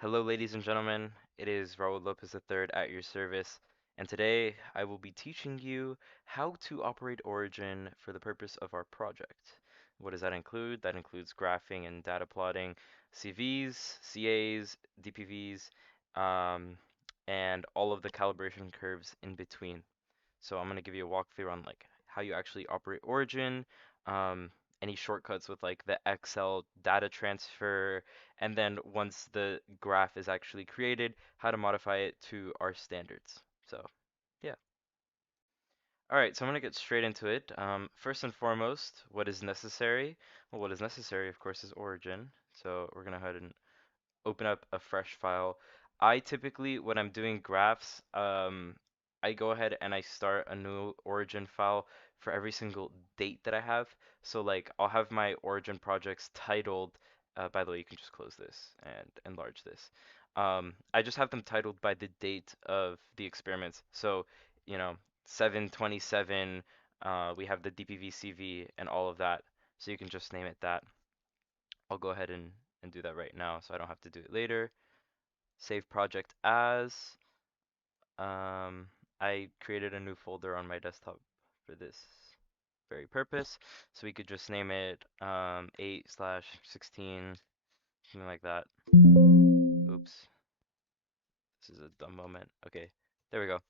Hello, ladies and gentlemen. It is Raul Lopez III at your service, and today I will be teaching you how to operate Origin for the purpose of our project. What does that include? That includes graphing and data plotting, CVs, CAs, DPVs, um, and all of the calibration curves in between. So I'm going to give you a walkthrough on like how you actually operate Origin, um, any shortcuts with like the Excel data transfer, and then once the graph is actually created, how to modify it to our standards. So yeah. All right, so I'm going to get straight into it. First and foremost, what is necessary? Well, what is necessary, of course, is Origin. So we're going to go ahead and open up a fresh file. I typically, when I'm doing graphs, I go ahead and I start a new origin file for every single date that I have. So like I'll have my origin projects titled, by the way, you can just close this and enlarge this. I just have them titled by the date of the experiments. So, you know, 727, we have the DPV-CV and all of that. So you can just name it that. I'll go ahead and do that right now so I don't have to do it later. Save project as. Um, I created a new folder on my desktop for this very purpose. So we could just name it 8/16, something like that. Oops, this is a dumb moment. Okay, there we go.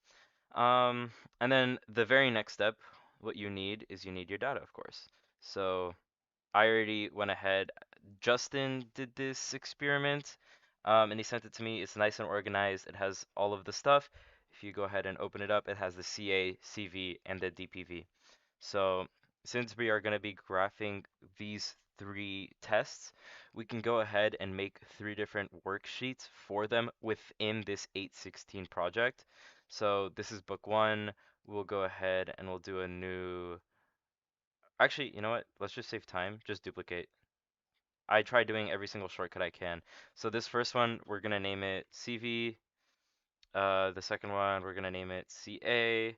And then the very next step, what you need is you need your data, of course. So I already went ahead. Justin did this experiment, and he sent it to me. It's nice and organized. It has all of the stuff. If you go ahead and open it up, it has the CA, CV, and the DPV. So since we are going to be graphing these three tests, we can go ahead and make three different worksheets for them within this 816 project. So this is book one. We'll go ahead and we'll do a new. Actually, you know what? Let's just save time. Just duplicate. I try doing every single shortcut I can. So this first one, we're gonna name it CV. The second one, we're gonna name it CA.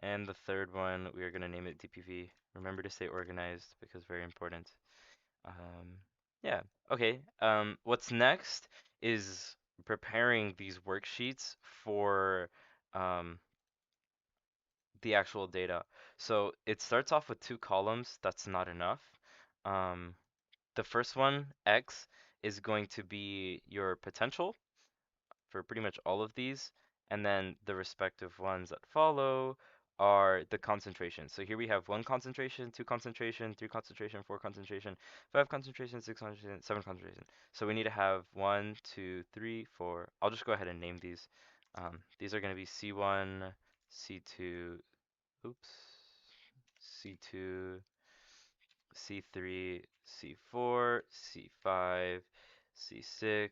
And the third one, we are gonna name it DPV. Remember to stay organized because very important. Um, yeah, okay. What's next is preparing these worksheets for um, the actual data. So it starts off with two columns. That's not enough. Um, the first one, X, is going to be your potential for pretty much all of these. And then the respective ones that follow are the concentration. So here we have one concentration, two concentration, three concentration, four concentration, five concentration, six concentration, seven concentration. So we need to have one, two, three, four. I'll just go ahead and name these. These are going to be C1, C2, oops, C2, C3, C4, C5, C6,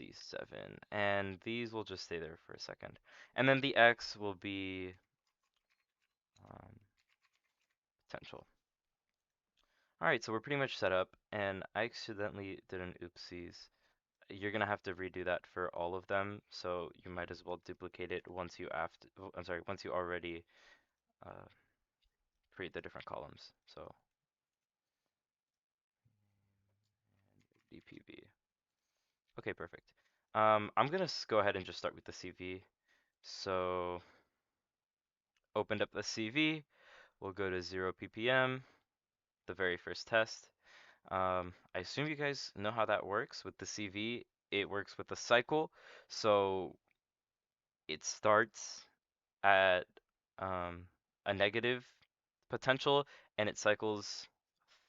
C7, and these will just stay there for a second. And then the X will be um, potential. Alright, so we're pretty much set up, and I accidentally did an oopsies. You're gonna have to redo that for all of them, so you might as well duplicate it once you after, I'm sorry, once you already uh, create the different columns. So DPV. Okay, perfect. I'm gonna go ahead and just start with the CV. So opened up the CV, we'll go to 0 ppm, the very first test. I assume you guys know how that works with the CV. It works with the cycle. So it starts at um, a negative potential and it cycles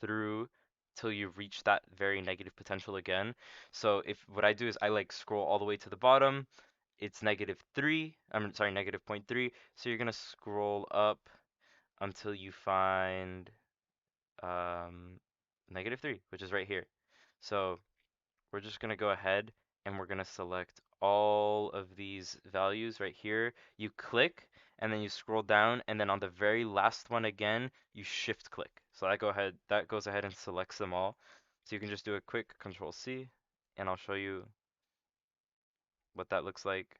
through till you reach that very negative potential again. So if what I do is I like scroll all the way to the bottom, it's -3, I'm sorry, -0.3. So you're gonna scroll up until you find um, -3, which is right here. So we're just going to go ahead and we're going to select all of these values right here. You click and then you scroll down and then on the very last one again, you shift click. So that goes ahead and selects them all. So you can just do a quick Control C and I'll show you what that looks like.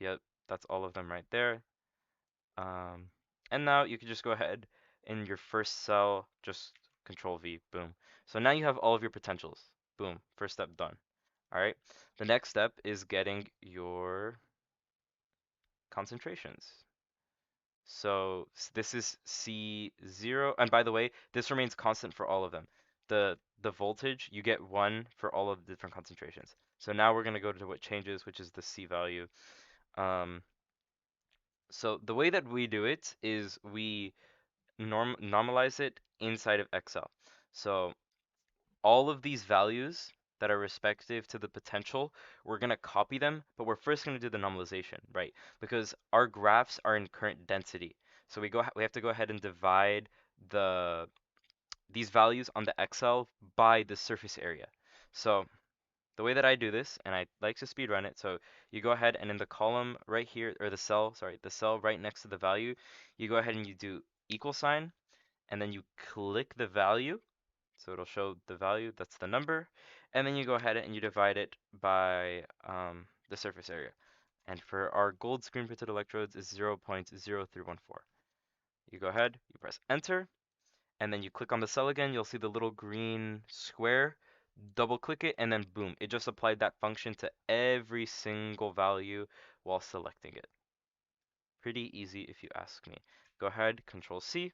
Yep, that's all of them right there. Um, and now you can just go ahead in your first cell, just Control V, boom. So now you have all of your potentials. Boom, first step done. All right. The next step is getting your concentrations. So this is C0, and by the way, this remains constant for all of them. The voltage, you get 1 for all of the different concentrations. So now we're going to go to what changes, which is the C value. Um, so the way that we do it is we normalize it inside of Excel. So all of these values that are respective to the potential, we're going to copy them, but we're first going to do the normalization, right? Because our graphs are in current density. So we have to go ahead and divide the these values on the Excel by the surface area. So the way that I do this, and I like to speed run it, so you go ahead and in the column right here, or the cell, sorry, the cell right next to the value, you go ahead and you do equal sign, and then you click the value, so it'll show the value, that's the number, and then you go ahead and you divide it by the surface area. And for our gold screen printed electrodes is 0.0314. You go ahead, you press enter, and then you click on the cell again, you'll see the little green square, double click it, and then boom, it just applied that function to every single value while selecting it. Pretty easy if you ask me. Go ahead, Control C,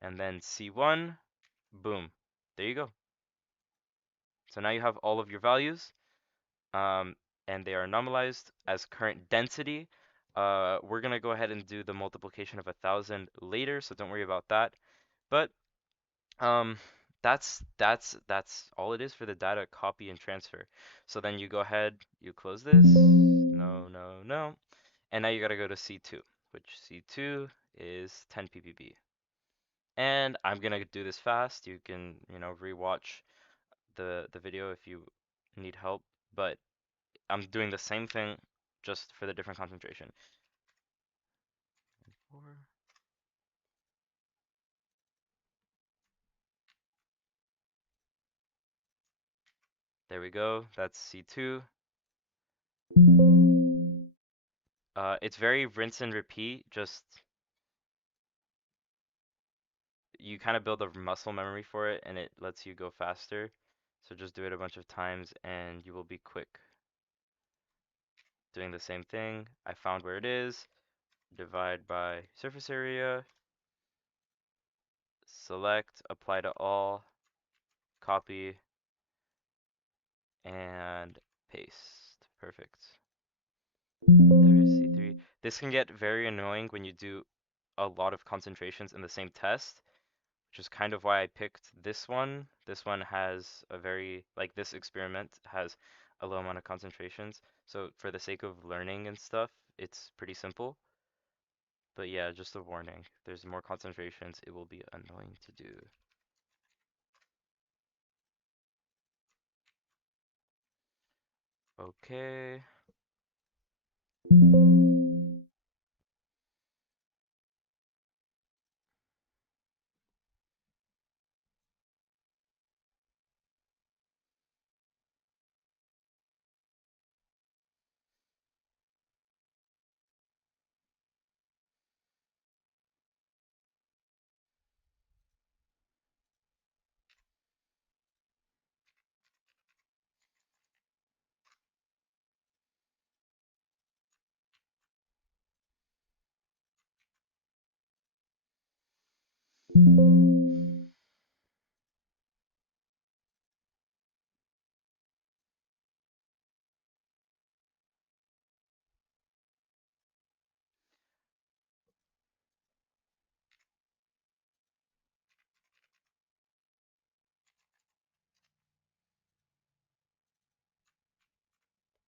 and then C1, boom, there you go. So now you have all of your values, um, and they are normalized as current density. We're gonna go ahead and do the multiplication of 1,000 later, so don't worry about that. But um, that's all it is for the data copy and transfer. So then you go ahead, you close this. No, no, no. And now you gotta go to C2, which C2 is 10 ppb. And I'm gonna do this fast. You can, rewatch the video if you need help, but I'm doing the same thing just for the different concentration. Four. There we go. That's C2. It's very rinse and repeat. Just you kind of build a muscle memory for it, and it lets you go faster. So just do it a bunch of times, and you will be quick. Doing the same thing. I found where it is. Divide by surface area. Select, apply to all, copy, and paste. Perfect. There's C3. This can get very annoying when you do a lot of concentrations in the same test, which is kind of why I picked this one. This one has a like this experiment has a low amount of concentrations. So for the sake of learning and stuff, it's pretty simple. But yeah, just a warning. There's more concentrations, it will be annoying to do. Okay.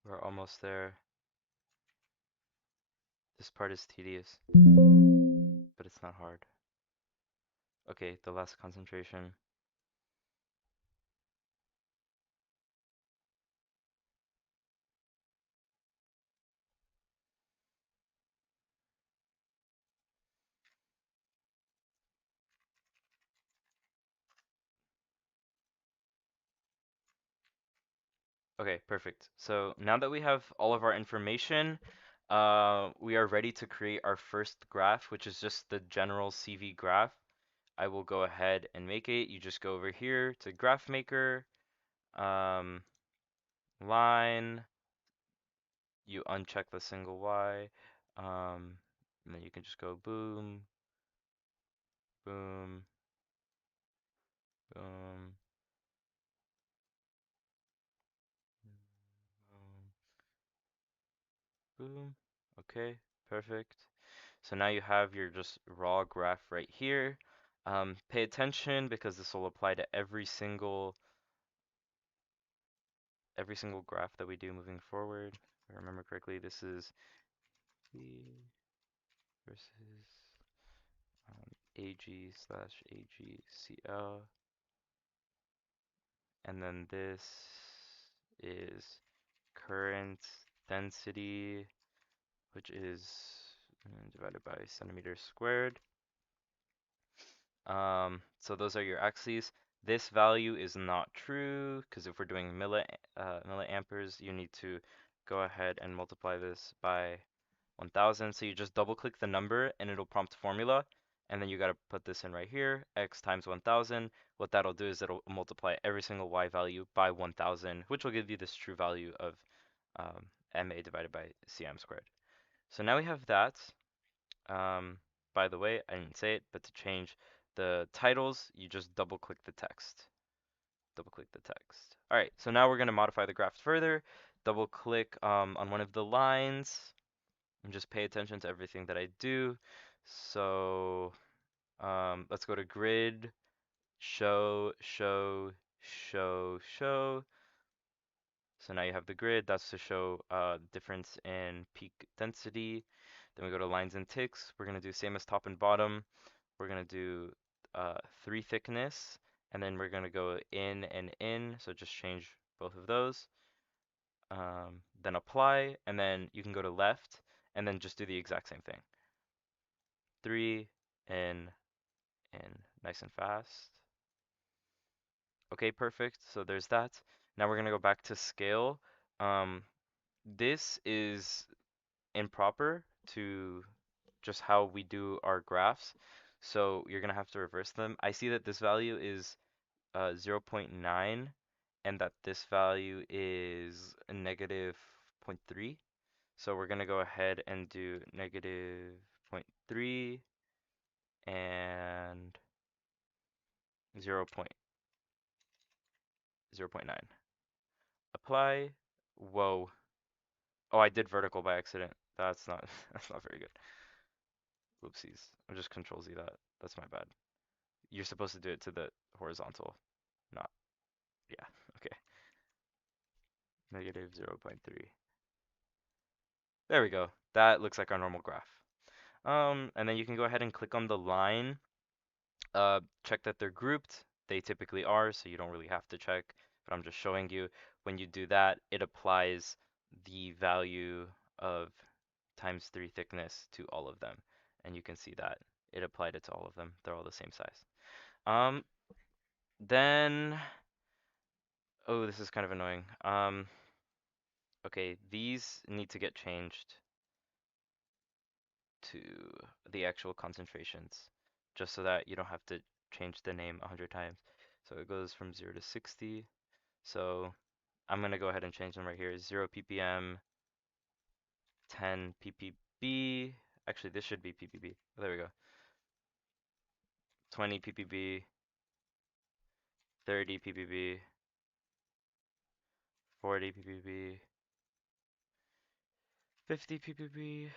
We're almost there. This part is tedious, but it's not hard. Okay, the last concentration. Okay, perfect. So now that we have all of our information, we are ready to create our first graph, which is just the general CV graph. I will go ahead and make it. You just go over here to Graph Maker. Um, line, you uncheck the single Y, and then you can just go boom, boom, boom, boom, boom. Okay, perfect. So now you have your just raw graph right here. Pay attention because this will apply to every single graph that we do moving forward. If I remember correctly, this is V versus AG slash AGCL. And then this is current density, which is divided by centimeters squared. So those are your axes. This value is not true because if we're doing milliamperes, you need to go ahead and multiply this by 1000. So you just double click the number and it'll prompt formula. And then you got to put this in right here, x times 1000. What that'll do is it'll multiply every single y value by 1000, which will give you this true value of MA divided by CM squared. So now we have that. By the way, I didn't say it, but to change the titles, you just double click the text. Double click the text. All right, so now we're going to modify the graph further. Double click on one of the lines and just pay attention to everything that I do. So let's go to grid, show, show, show, show. So now you have the grid. That's to show difference in peak density. Then we go to lines and ticks. We're going to do same as top and bottom. We're going to do 3 thickness. And then we're going to go in and in. So just change both of those. Then apply. And then you can go to left. And then just do the exact same thing. 3, in, nice and fast. Okay, perfect. So there's that. Now we're going to go back to scale. This is improper to just how we do our graphs. So you're going to have to reverse them. I see that this value is 0.9 and that this value is a negative 0.3. So we're going to go ahead and do negative 0.3 and 0.9. Apply. Whoa. Oh, I did vertical by accident. That's not that's not very good. Whoopsies. I'll just control Z that. That's my bad. You're supposed to do it to the horizontal, not, yeah, okay. Negative 0.3. There we go. That looks like our normal graph. And then you can go ahead and click on the line. Check that they're grouped. They typically are, so you don't really have to check, but I'm just showing you. When you do that, it applies the value of times 3 thickness to all of them. And you can see that it applied it to all of them. They're all the same size. Um, then, oh, this is kind of annoying. Okay, these need to get changed to the actual concentrations, just so that you don't have to change the name 100 times. So it goes from 0 to 60. So I'm gonna go ahead and change them right here. 0 ppm, 10 ppb. Actually, this should be ppb. There we go. 20 ppb, 30 ppb, 40 ppb, 50 ppb,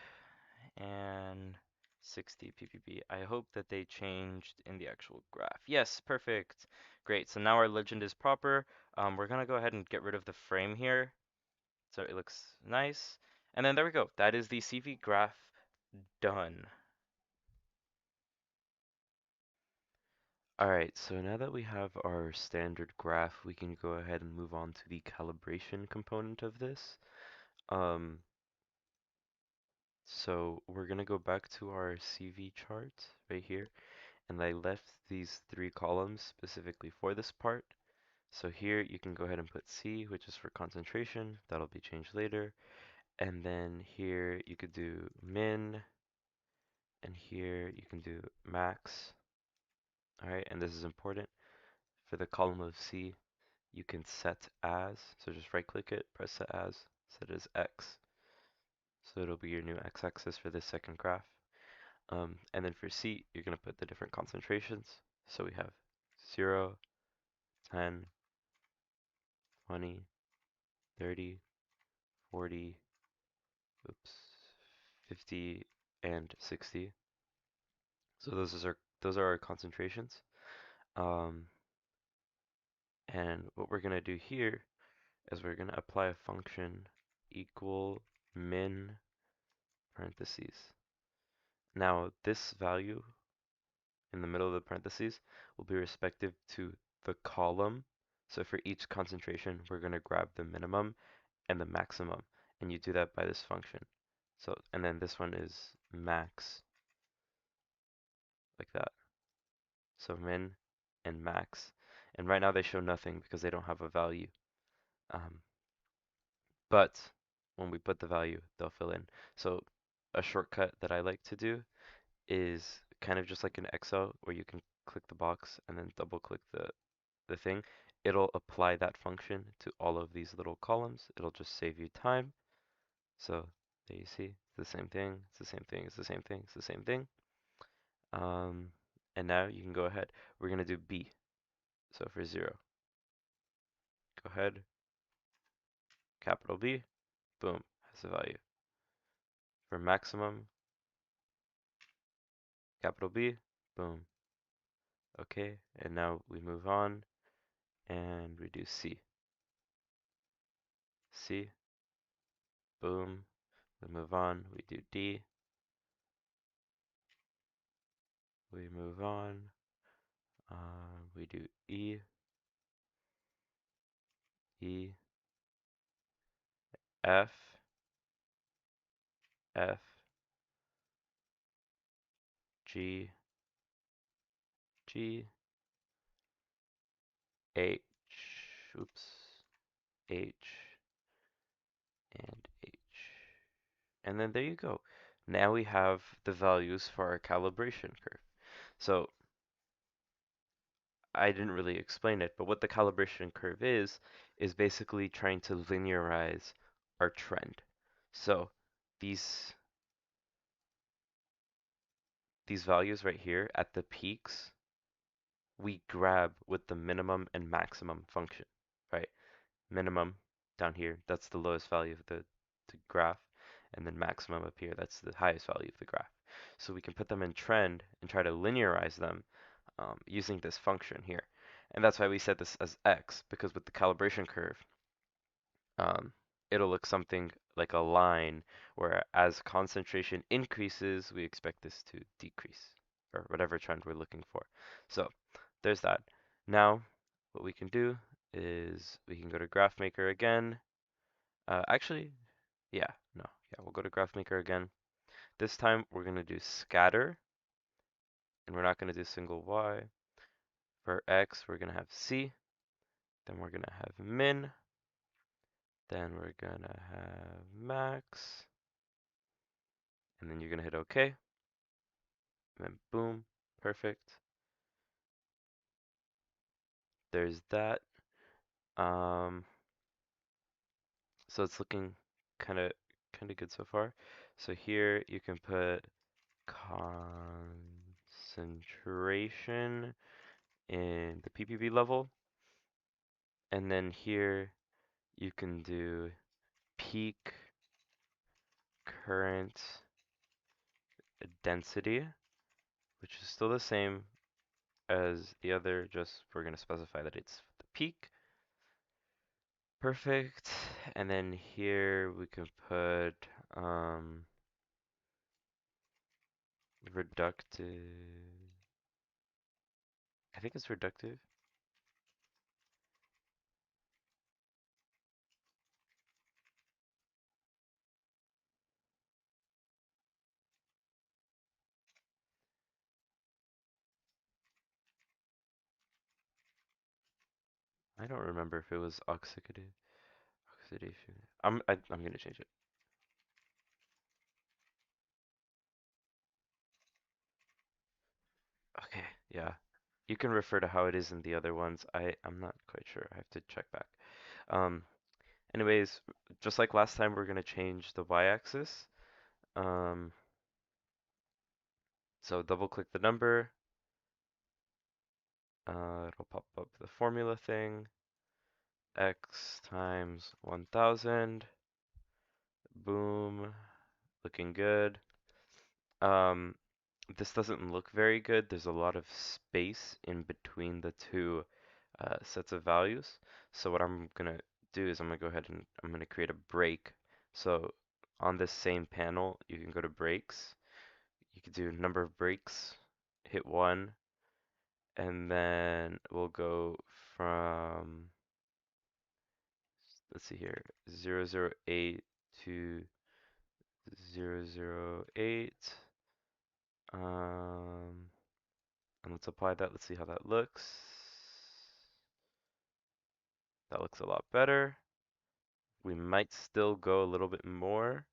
and 60 ppb. I hope that they changed in the actual graph. Yes, perfect. Great. So now our legend is proper. We're gonna go ahead and get rid of the frame here, so it looks nice. And then there we go. That is the CV graph done. Alright, so now that we have our standard graph, we can go ahead and move on to the calibration component of this. So we're gonna go back to our CV chart right here, and I left these 3 columns specifically for this part. So here you can go ahead and put C, which is for concentration. That'll be changed later. And then here you could do min, and here you can do max. All right, and this is important for the column of C. you can set as, so just right click it, press set as, set as X. So it'll be your new x-axis for this second graph. And then for C, you're going to put the different concentrations. So we have 0, 10, 20, 30, 40, oops, 50, and 60. So those are our concentrations. Um, and what we're going to do here is we're going to apply a function equal min parentheses. Now this value in the middle of the parentheses will be respective to the column. So for each concentration, we're going to grab the minimum and the maximum, and you do that by this function. So, and then this one is max, like that. So min and max. And right now they show nothing because they don't have a value. Um, but when we put the value, they'll fill in. So a shortcut that I like to do is kind of just like an Excel where you can click the box and then double click the thing. It'll apply that function to all of these little columns. It'll just save you time. So there you see, it's the same thing, it's the same thing, it's the same thing, it's the same thing. And now you can go ahead. We're going to do B. So for 0, go ahead, capital B, boom, has a value. For maximum, capital B, boom. Okay, and now we move on and we do C. C, boom. We move on, we do D. We move on, we do E, E, F, F, G, G, H, oops, H, and H. And then there you go. Now we have the values for our calibration curve. So I didn't really explain it, but what the calibration curve is basically trying to linearize our trend. So these values right here at the peaks, we grab with the minimum and maximum function, right? Minimum down here, that's the lowest value of the graph, and then maximum up here, that's the highest value of the graph. So we can put them in trend and try to linearize them using this function here. And that's why we set this as x, because with the calibration curve, um, it'll look something like a line where as concentration increases, we expect this to decrease, or whatever trend we're looking for. So there's that. Now, what we can do is we can go to Graph Maker again. Actually, we'll go to Graph Maker again. This time we're going to do scatter, and we're not going to do single y. For x, we're going to have c, then we're going to have min, then we're going to have max, and then you're going to hit OK, and then boom, perfect. There's that. So it's looking kind of good so far. So here you can put concentration in the ppb level, and then here you can do peak current density, which is still the same as the other, just we're going to specify that it's the peak. Perfect. And then here we can put reductive. I think it's reductive. I don't remember if it was oxidation. I'm gonna change it. Okay, yeah. You can refer to how it is in the other ones. I'm not quite sure. I have to check back. Um, anyways, just like last time, we're gonna change the y-axis. Um, so double click the number. It'll pop up the formula thing. X times 1000. Boom. Looking good. Um, this doesn't look very good. There's a lot of space in between the two sets of values. So what I'm gonna do is I'm gonna go ahead and I'm gonna create a break. So on this same panel, you can go to breaks. You can do number of breaks, hit 1, and then we'll go from, let's see here, 008 to 008. And let's apply that. Let's see how that looks. That looks a lot better. We might still go a little bit more,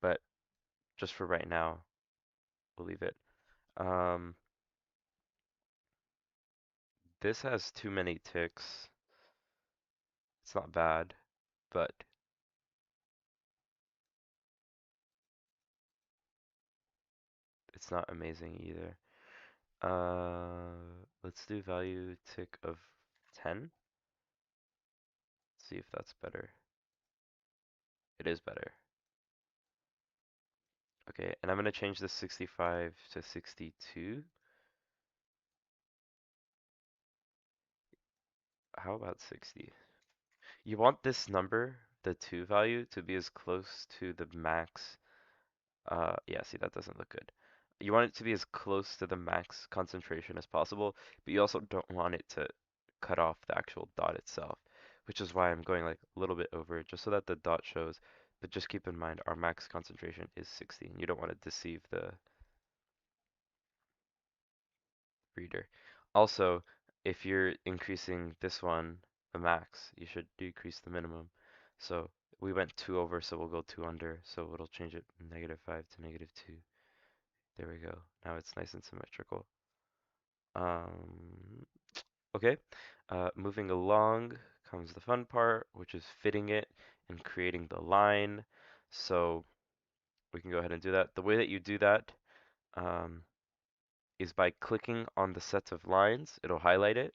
but just for right now, we'll leave it. Um, this has too many ticks. It's not bad, but it's not amazing either. Let's do value tick of 10. See if that's better. It is better. Okay, and I'm gonna change the 65 to 62. How about 60? You want this number, the 2 value, to be as close to the max. Yeah, see, that doesn't look good. You want it to be as close to the max concentration as possible, but you also don't want it to cut off the actual dot itself, which is why I'm going like a little bit over it, just so that the dot shows. But just keep in mind, our max concentration is 60, and you don't want to deceive the reader. Also, if you're increasing this one, the max, you should decrease the minimum. So we went 2 over, so we'll go 2 under. So it'll change it from -5 to -2. There we go. Now it's nice and symmetrical. Um, okay. Moving along comes the fun part, which is fitting it and creating the line. So we can go ahead and do that. The way that you do that um, is by clicking on the sets of lines. It'll highlight it.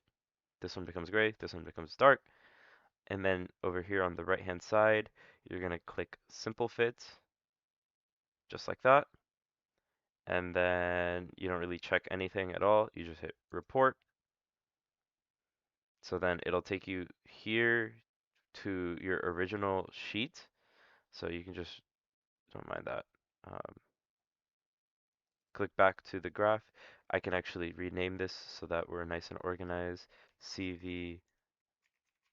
This one becomes gray, this one becomes dark. And then over here on the right hand side, you're going to click Simple Fit, just like that. And then you don't really check anything at all. You just hit Report. So then it'll take you here to your original sheet. So you can just, don't mind that. Um, Click back to the graph. I can actually rename this so that we're nice and organized. CV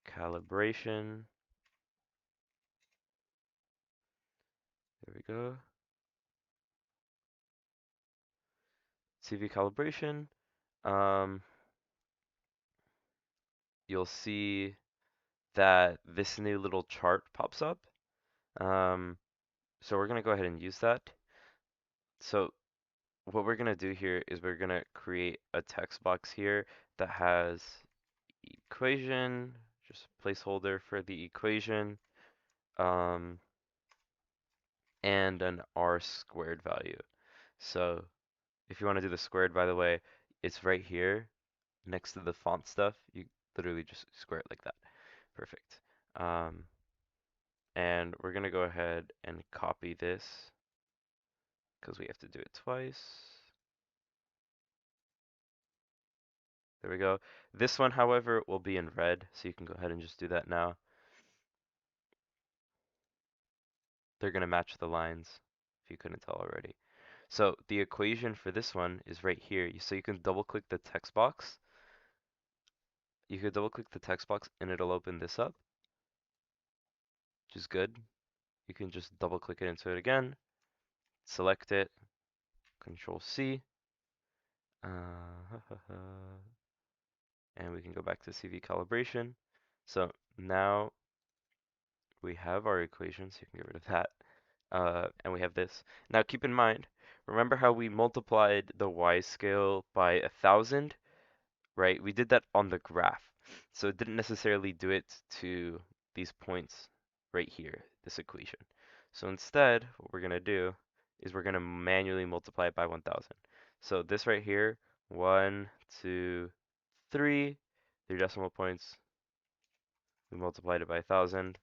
calibration. There we go. CV calibration. Um, you'll see that this new little chart pops up. Um, so we're going to go ahead and use that. So what we're going to do here is we're going to create a text box here that has equation, just placeholder for the equation, um, and an r squared value. So if you want to do the squared, by the way, it's right here next to the font stuff. You literally just square it like that. Perfect. And we're going to go ahead and copy this because we have to do it twice. There we go. This one, however, will be in red, so you can go ahead and just do that now. They're going to match the lines, if you couldn't tell already. So the equation for this one is right here. So you can double click the text box. You could double click the text box and it'll open this up, which is good. You can just double click it into it again, select it, Control C, and we can go back to CV calibration. So now we have our equation, so you can get rid of that. And we have this. Now keep in mind, remember how we multiplied the y scale by 1,000, right? We did that on the graph. So it didn't necessarily do it to these points right here, this equation. So instead, what we're going to do is we're going to manually multiply it by 1,000. So this right here, 1, 2, 3, 3 decimal points. We multiplied it by 1,000.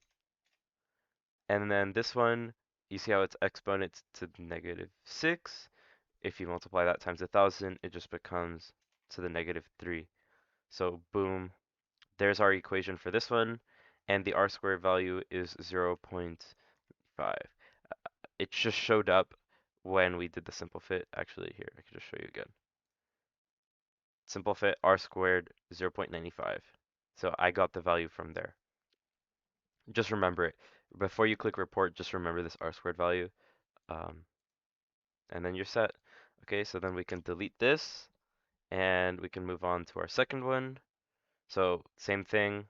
And then this one, you see how it's exponent to the -6. If you multiply that times 1,000, it just becomes to the -3. So boom, there's our equation for this one, and the r squared value is 0.5. It just showed up when we did the simple fit. Actually, here, I can just show you again. Simple fit r squared 0.95. So I got the value from there. Just remember it. Before you click report, just remember this r squared value, um, and then you're set. Okay, so then we can delete this, and we can move on to our second one. So same thing,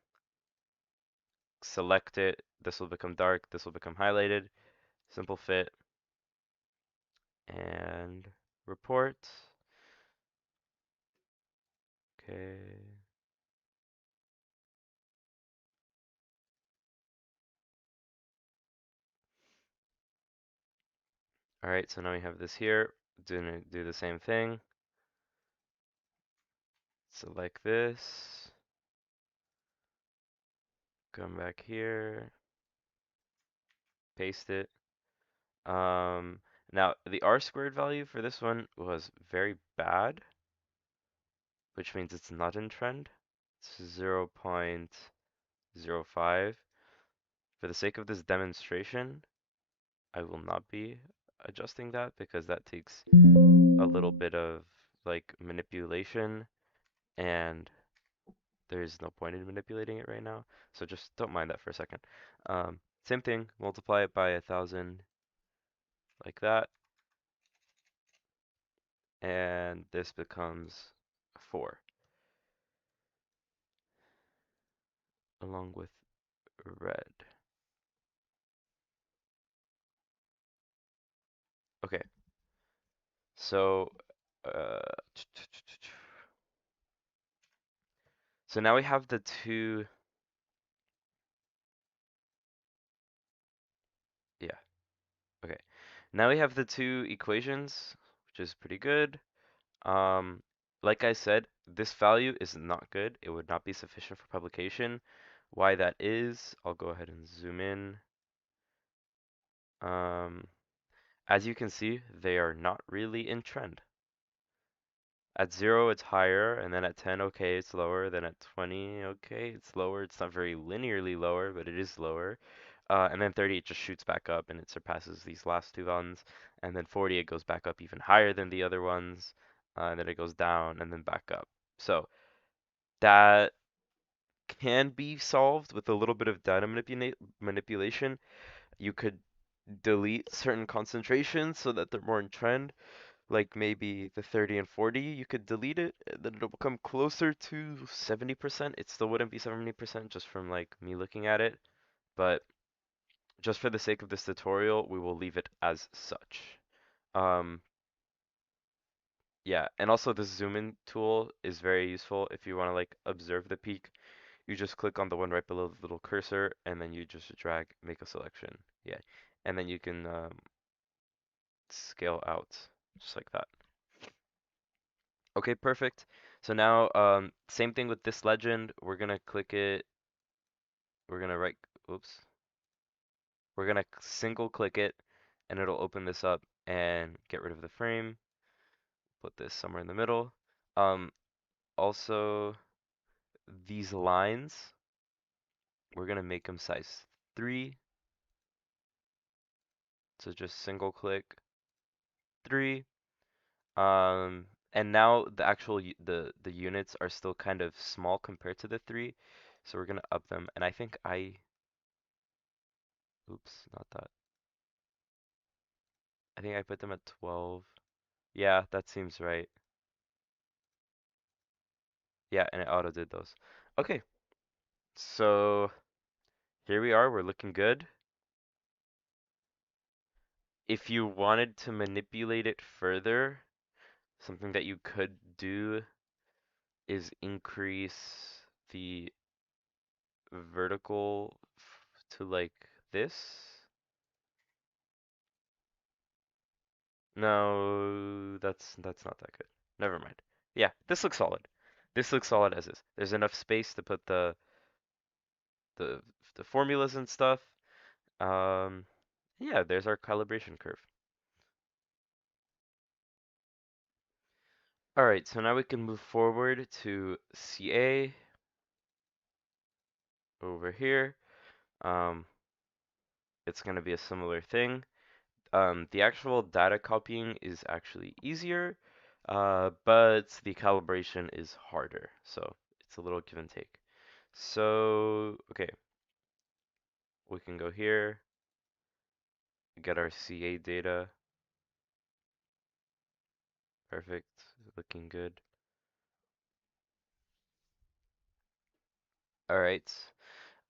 select it. This will become dark. This will become highlighted. Simple fit and report. Okay. All right, so now we have this here. Do the same thing. Select this. Come back here. Paste it. Now the r squared value for this one was very bad, which means it's not in trend. It's 0.05. For the sake of this demonstration, I will not be adjusting that because that takes a little bit of like manipulation, and there's no point in manipulating it right now. So just don't mind that for a second. Same thing, multiply it by 1,000 like that, and this becomes 4 along with red. Okay, so uh, so now we have the two. Yeah, okay. Now we have the two equations, which is pretty good. Um, like I said, this value is not good. It would not be sufficient for publication. Why that is, I'll go ahead and zoom in. Um, as you can see, they are not really in trend. At 0, it's higher, and then at 10, okay, it's lower. Then at 20, okay, it's lower. It's not very linearly lower, but it is lower. And then 30, it just shoots back up and it surpasses these last two ones. And then 40, it goes back up even higher than the other ones. And then it goes down and then back up. So that can be solved with a little bit of data manipulation. You could delete certain concentrations so that they're more in trend, like maybe the 30 and 40, you could delete it, and then it'll become closer to 70%. It still wouldn't be 70% just from like me looking at it, but just for the sake of this tutorial, we will leave it as such. Um, yeah, and also the zoom in tool is very useful if you want to like observe the peak. You just click on the one right below the little cursor, and then you just drag, make a selection. Yeah, and then you can scale out just like that. Okay, perfect. So now, same thing with this legend. We're gonna click it. We're gonna right, oops. We're gonna single click it, and it'll open this up and get rid of the frame. Put this somewhere in the middle. Um, Also, these lines, we're gonna make them size 3. So just single click 3. And now the actual the units are still kind of small compared to the 3. So we're gonna up them, and I think oops, not that. I think I put them at 12. Yeah, that seems right. Yeah, and it auto did those. Okay, so here we are. We're looking good. if you wanted to manipulate it further, something that you could do is increase the vertical to like this. No, that's not that good. Never mind. Yeah, this looks solid. This looks solid as is. There's enough space to put the the formulas and stuff. Um, yeah, there's our calibration curve. All right, so now we can move forward to CA over here. Um, it's going to be a similar thing. The actual data copying is actually easier, but the calibration is harder. So it's a little give and take. So, okay, we can go here, get our CA data. Perfect, looking good. All right.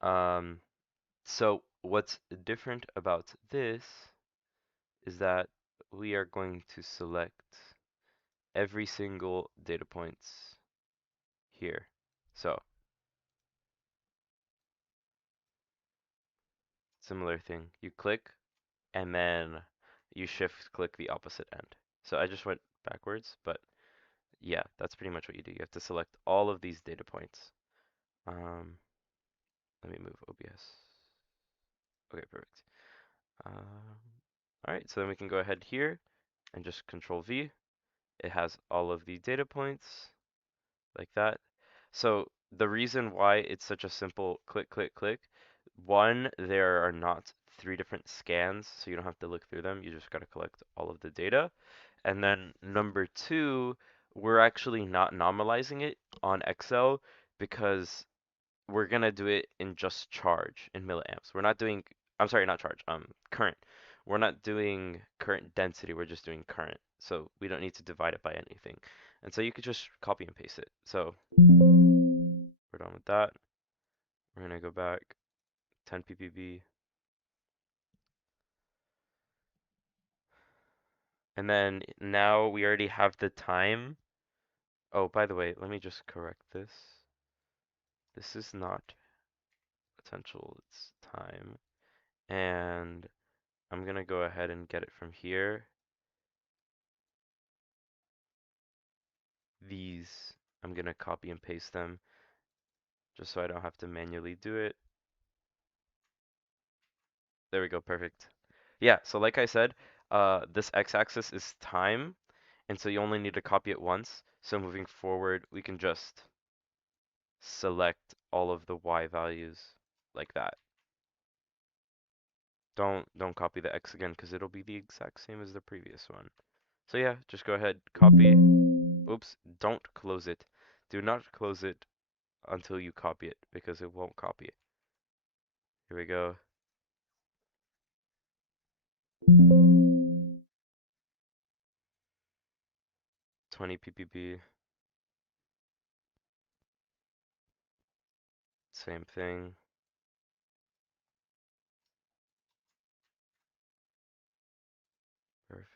Um, so what's different about this is that we are going to select every single data points here. So similar thing, you click and then you shift click the opposite end. So I just went backwards, but yeah, that's pretty much what you do. You have to select all of these data points. Um, Let me move OBS. Okay, perfect. All right, so then we can go ahead here and just Control V. It has all of the data points like that. So the reason why it's such a simple click, click, click, one, there are not three different scans, so you don't have to look through them. You just got to collect all of the data. And then number two, we're actually not normalizing it on Excel because we're gonna do it in just charge in milliamps. We're not doing, I'm sorry, not charge, current. We're not doing current density, we're just doing current. So we don't need to divide it by anything. And so you could just copy and paste it. So we're done with that. We're gonna go back 10 ppb. And then now we already have the time. Oh, by the way, let me just correct this. This is not potential, it's time. And I'm gonna go ahead and get it from here. These, I'm gonna copy and paste them just so I don't have to manually do it. There we go, perfect. Yeah, so like I said, this x-axis is time, and so you only need to copy it once. So moving forward, we can just select all of the y values like that. Don't copy the x again because it'll be the exact same as the previous one. So yeah, just go ahead, copy. Oops, don't close it. Do not close it until you copy it because it won't copy it. Here we go. 20 ppb. Same thing. Perfect.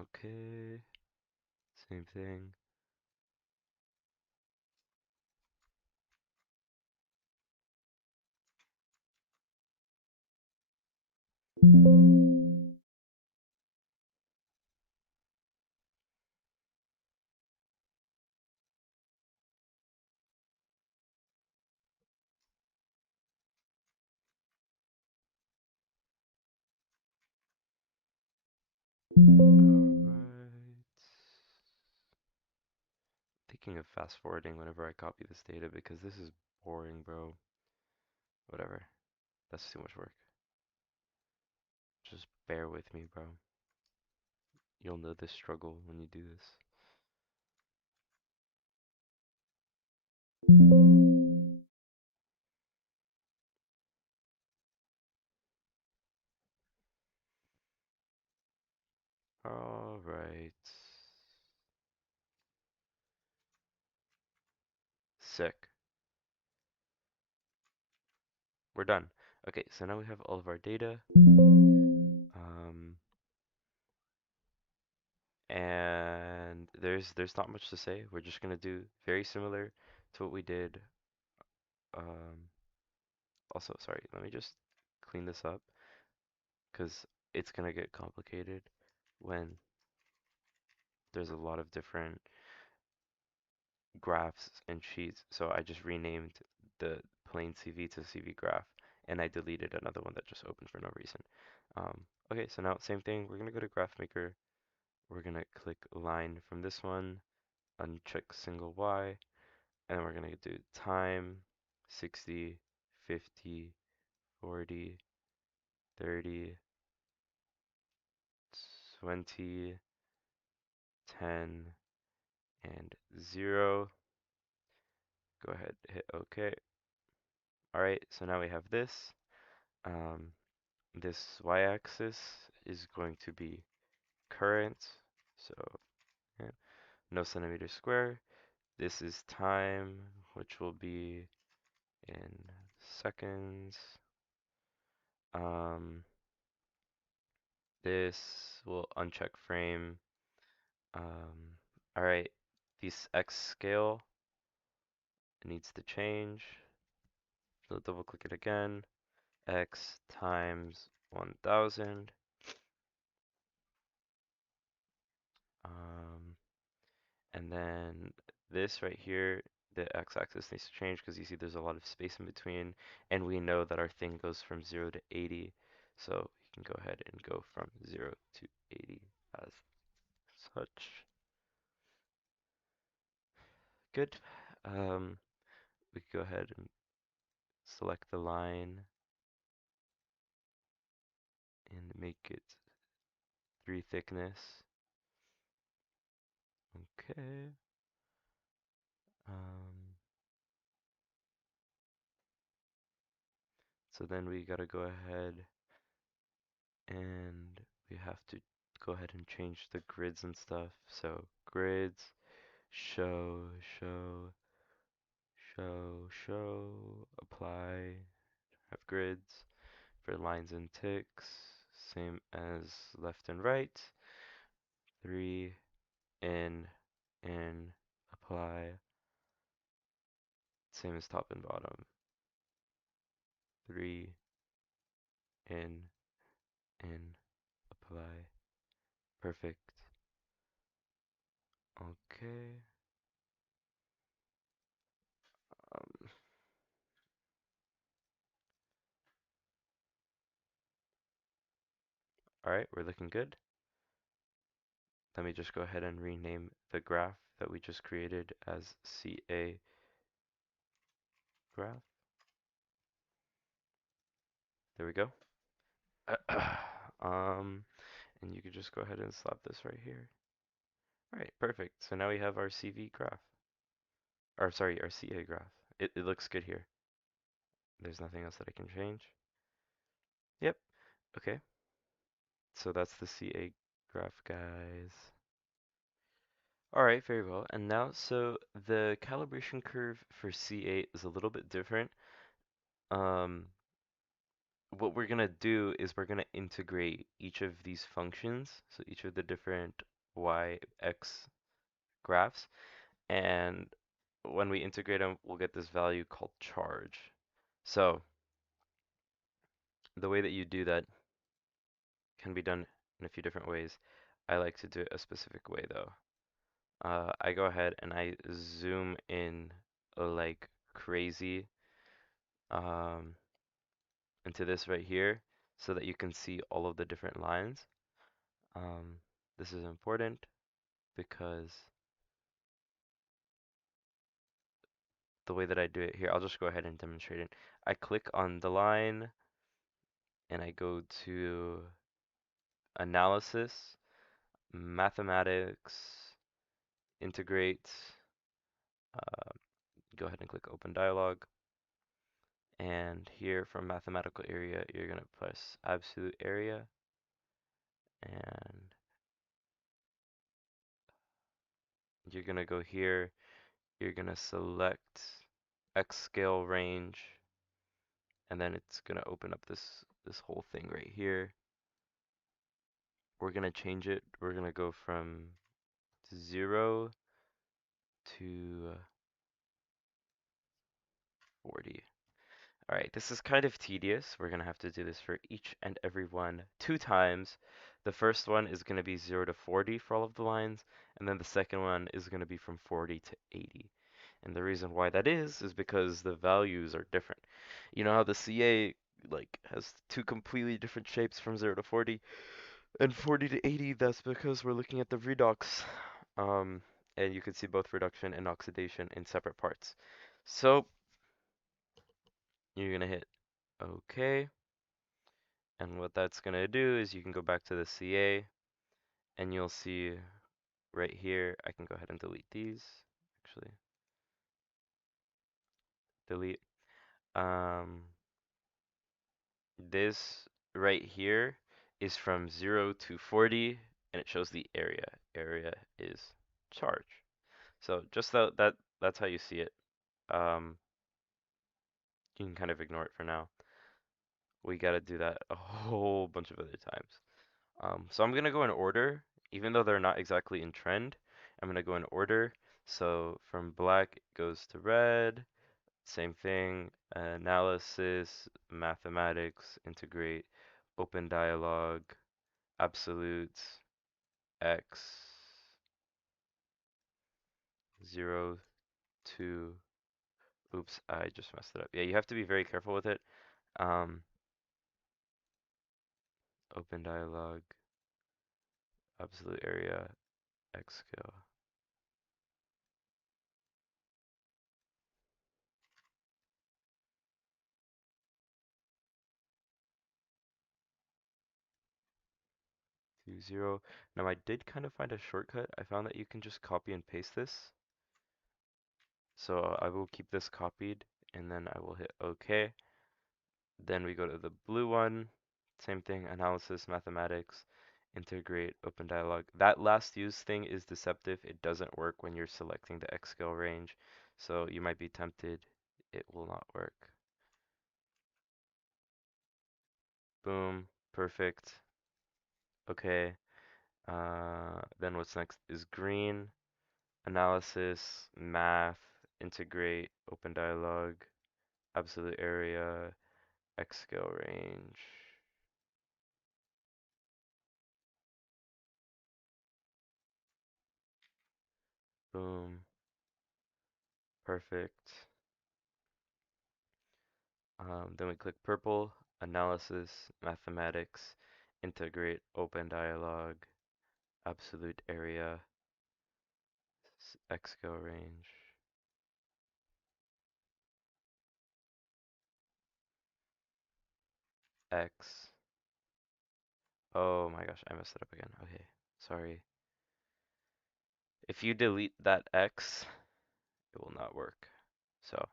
Okay. Same thing. Alright. Thinking of fast forwarding whenever I copy this data because this is boring, bro. Whatever. That's too much work. Just bear with me, bro. You'll know this struggle when you do this. All right. Sick. We're done. Okay, so now we have all of our data. Um, and there's not much to say. We're just gonna do very similar to what we did. Um, Also, sorry, let me just clean this up because it's gonna get complicated when there's a lot of different graphs and sheets. So I just renamed the plain CV to CV graph, and I deleted another one that just opened for no reason. Okay, so now same thing. We're gonna go to Graph Maker. We're gonna click line from this one, uncheck single Y, and we're gonna do time, 60, 50, 40, 30, 20, 10, and 0. Go ahead, hit OK. All right, so now we have this. Um, this y-axis is going to be current, so yeah, no centimeters square. This is time, which will be in seconds. Um, this will uncheck frame. All right, this x scale needs to change. So double click it again. X times 1000. Um, and then this right here, the x-axis needs to change because you see there's a lot of space in between, and we know that our thing goes from 0 to 80, so you can go ahead and go from 0 to 80 as such. Good. We can go ahead and select the line and make it 3 thickness. Okay. Um, so then we gotta go ahead and we have to go ahead and change the grids and stuff. So grids, show, show, show, apply, have grids for lines and ticks, same as left and right. 3, in, apply, same as top and bottom. 3, in, apply, perfect. Okay. Um, all right, we're looking good. Let me just go ahead and rename the graph that we just created as CA graph. There we go. And you could just go ahead and slap this right here. All right, perfect. So now we have our CV graph, or sorry, our CA graph. It looks good here. There's nothing else that I can change. Yep. Okay. So that's the CA graph, guys. All right, very well. And now, so the calibration curve for C8 is a little bit different. Um, what we're gonna do is we're gonna integrate each of these functions, so each of the different y, x graphs, and when we integrate them, we'll get this value called charge. So the way that you do that can be done in a few different ways. I like to do it a specific way though. I go ahead and I zoom in like crazy um, into this right here so that you can see all of the different lines. Um, this is important because the way that I do it here, I'll just go ahead and demonstrate it. I click on the line and I go to analysis, mathematics, integrate, uh, go ahead and click open dialog. And here from mathematical area, you're going to press absolute area and You're gonna go here. You're gonna select X scale range, and then it's gonna open up this whole thing right here. We're gonna change it. We're gonna go from 0 to 40. Alright, this is kind of tedious. We're gonna have to do this for each and every one 2 times. The first one is gonna be 0 to 40 for all of the lines, and then the second one is gonna be from 40 to 80. And the reason why that is because the values are different. You know how the CA like has two completely different shapes from 0 to 40 and 40 to 80? That's because we're looking at the redox. Um, and you can see both reduction and oxidation in separate parts. So you're gonna hit OK, and what that's gonna do is you can go back to the CA, and you'll see right here. I can go ahead and delete these. Actually, delete. Um, this right here is from 0 to 40, and it shows the area. Area is charge. So just that's how you see it. Um, you can kind of ignore it for now. We gotta do that a whole bunch of other times. So I'm gonna go in order, even though they're not exactly in trend. I'm gonna go in order. So from black it goes to red. Same thing. Analysis, mathematics, integrate, open dialogue, absolutes, X, 0 to, oops, I just messed it up. Yeah, you have to be very careful with it. Um, open dialogue, absolute area, X scale. 2, 0. Now I did kind of find a shortcut. I found that you can just copy and paste this. So I will keep this copied and then I will hit OK. Then we go to the blue one. Same thing, analysis, mathematics, integrate, open dialogue. That last use thing is deceptive. It doesn't work when you're selecting the X scale range. So you might be tempted. It will not work. Boom, perfect. Okay. Then what's next is green. Analysis, math, integrate, open dialogue, absolute area, X scale range. Boom. Perfect. Then we click purple, analysis, mathematics, integrate, open dialogue, absolute area, X scale range. X. Oh my gosh, I messed it up again. Okay, sorry. If you delete that X, it will not work. So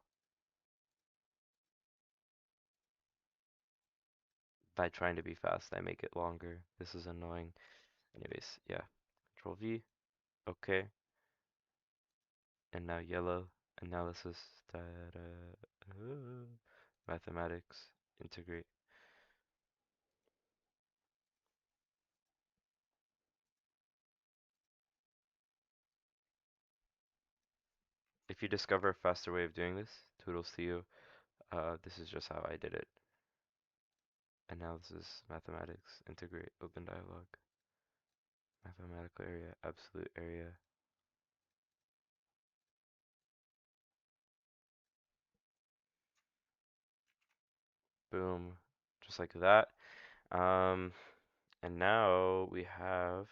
by trying to be fast, I make it longer. This is annoying. Anyways, yeah. Control V. Okay. And now yellow. Analysis. Data. Mathematics. Integrate. If you discover a faster way of doing this, toodles to you. This is just how I did it. Analysis. Mathematics. Integrate. Open dialogue. Mathematical area. Absolute area. Boom. Just like that. Um, and now we have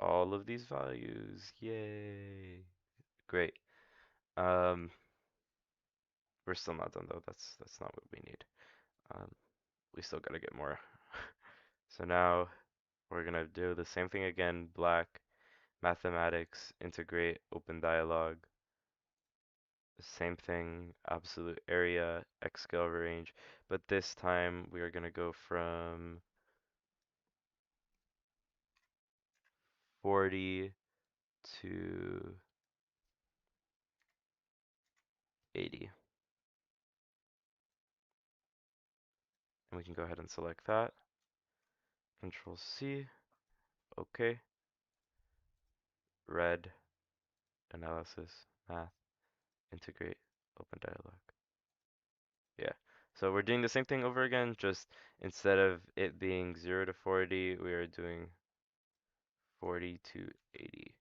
all of these values. Yay. Great. Um, we're still not done though. That's not what we need. Um, we still gotta get more. So now we're gonna do the same thing again. Black, mathematics, integrate, open dialogue. Same thing, absolute area, X scale range. But this time we are gonna go from 40 to 80. And we can go ahead and select that. Control C. OK. Red. Analysis. Math. Integrate. Open dialog. Yeah. So we're doing the same thing over again, just instead of it being 0 to 40, we are doing 40 to 80.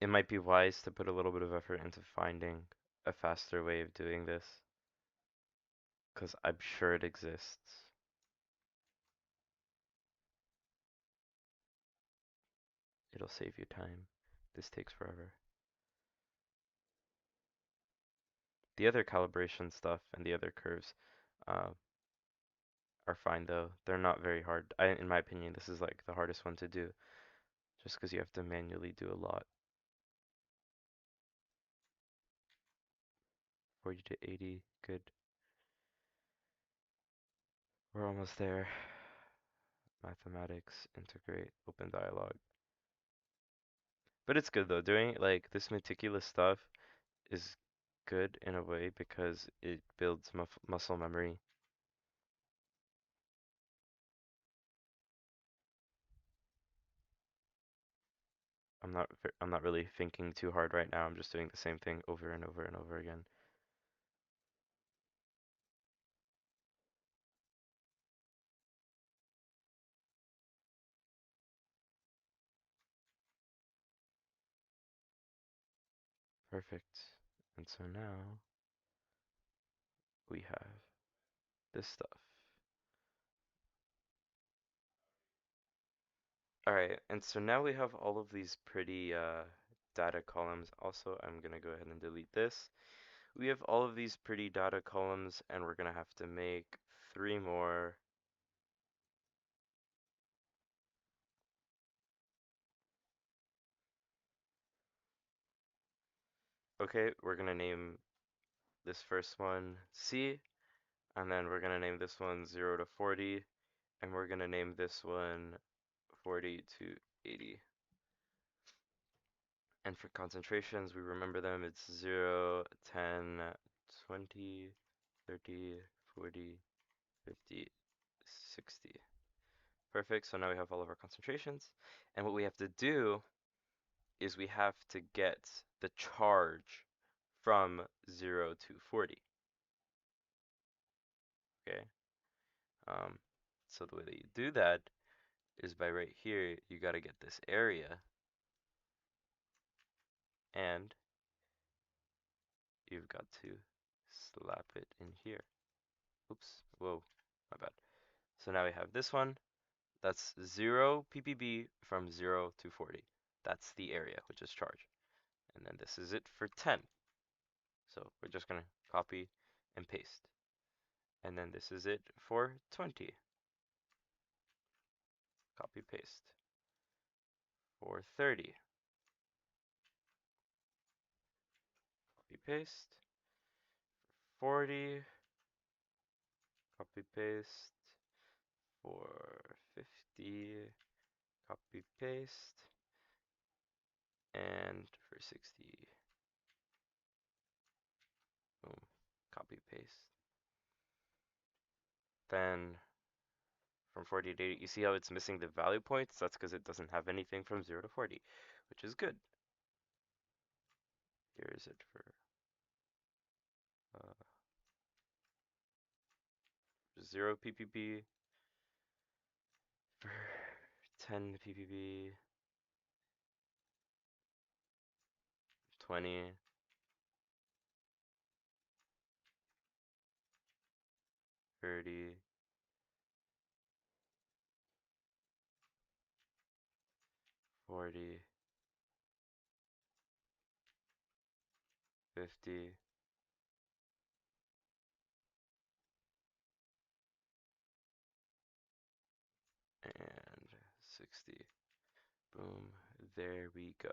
It might be wise to put a little bit of effort into finding a faster way of doing this, because I'm sure it exists. It'll save you time. This takes forever. The other calibration stuff and the other curves uh, are fine though. They're not very hard. In my opinion, this is like the hardest one to do, just because you have to manually do a lot. 40 to 80, good. We're almost there. Mathematics, integrate, open dialog. But it's good though. Doing like this meticulous stuff is good in a way because it builds muscle memory. I'm not really thinking too hard right now. I'm just doing the same thing over and over and over again. Perfect. And so now we have this stuff. Alright, and so now we have all of these pretty data columns. Also, I'm gonna go ahead and delete this. We have all of these pretty data columns, and we're gonna have to make 3 more. Okay, we're gonna name this first one C, and then we're gonna name this one 0 to 40, and we're gonna name this one 40 to 80. And for concentrations, we remember them. It's 0, 10, 20, 30, 40, 50, 60. Perfect. So now we have all of our concentrations. And what we have to do is we have to get the charge from 0 to 40. Okay. So the way that you do that is by right here, you got to get this area, and you've got to slap it in here. Oops. Whoa. My bad. So now we have this one. That's 0 ppb from 0 to 40. That's the area, which is charge. And then this is it for 10. So we're just going to copy and paste. And then this is it for 20. Copy, paste. For 30. Copy, paste. 40. Copy, paste. For 50. Copy, paste. And for 60. Boom. Copy, paste. Then from 40 to 80, you see how it's missing the value points? That's because it doesn't have anything from 0 to 40, which is good. Here is it for 0 ppb, for 10 ppb, 20, 30, 40, 50, 60. Boom. There we go.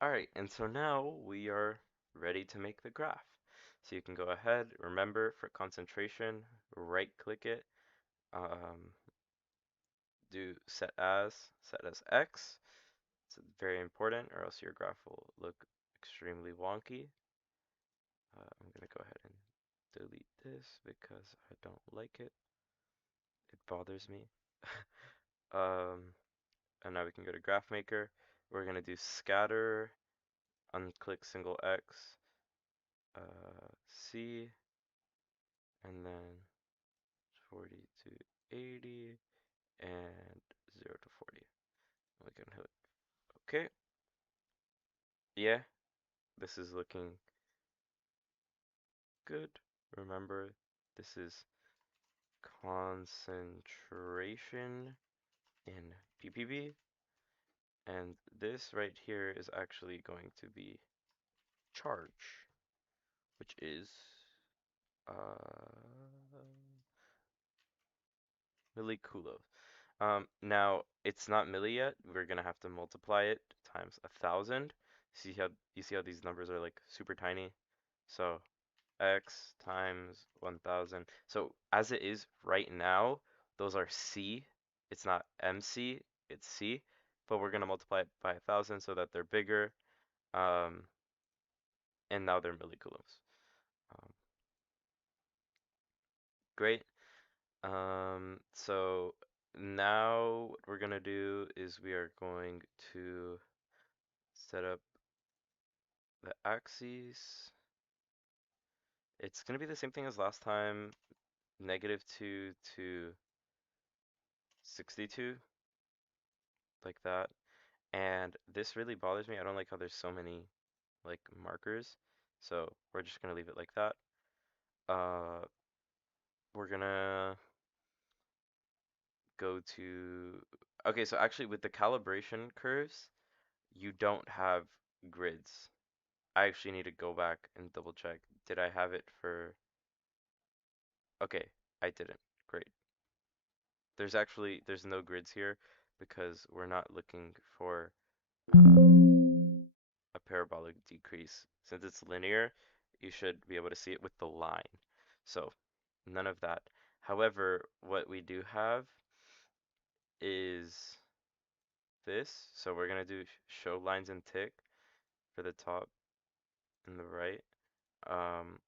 All right, and so now we are ready to make the graph. So you can go ahead, remember for concentration, right click it, um, do set as X. It's very important or else your graph will look extremely wonky. I'm gonna go ahead and delete this because I don't like it. It bothers me. And now we can go to graph maker. We're gonna do scatter, unclick single X, C, and then 40 to 80, and 0 to 40. We can hit OK. Yeah, this is looking good. Remember, this is concentration in ppb, and this right here is actually going to be charge, which is millicoulombs. Now it's not milli yet. We're gonna have to multiply it times 1,000. You see how these numbers are like super tiny? So x times 1,000. So as it is right now, those are C. It's not MC, it's C. But we're gonna multiply it by 1,000 so that they're bigger. Um, and now they're millicoulombs. Um, great. So now what we're gonna do is we are going to set up the axes. It's gonna be the same thing as last time, -2 to 62, like that. And this really bothers me. I don't like how there's so many like markers. So we're just gonna leave it like that. Uh, we're gonna go to, okay, so actually with the calibration curves, you don't have grids. I actually need to go back and double check. Did I have it for, okay, I didn't. Great. There's no grids here because we're not looking for a parabolic decrease. Since it's linear, you should be able to see it with the line. So none of that. However, what we do have is this. So we're gonna do show lines and tick for the top and the right. Um,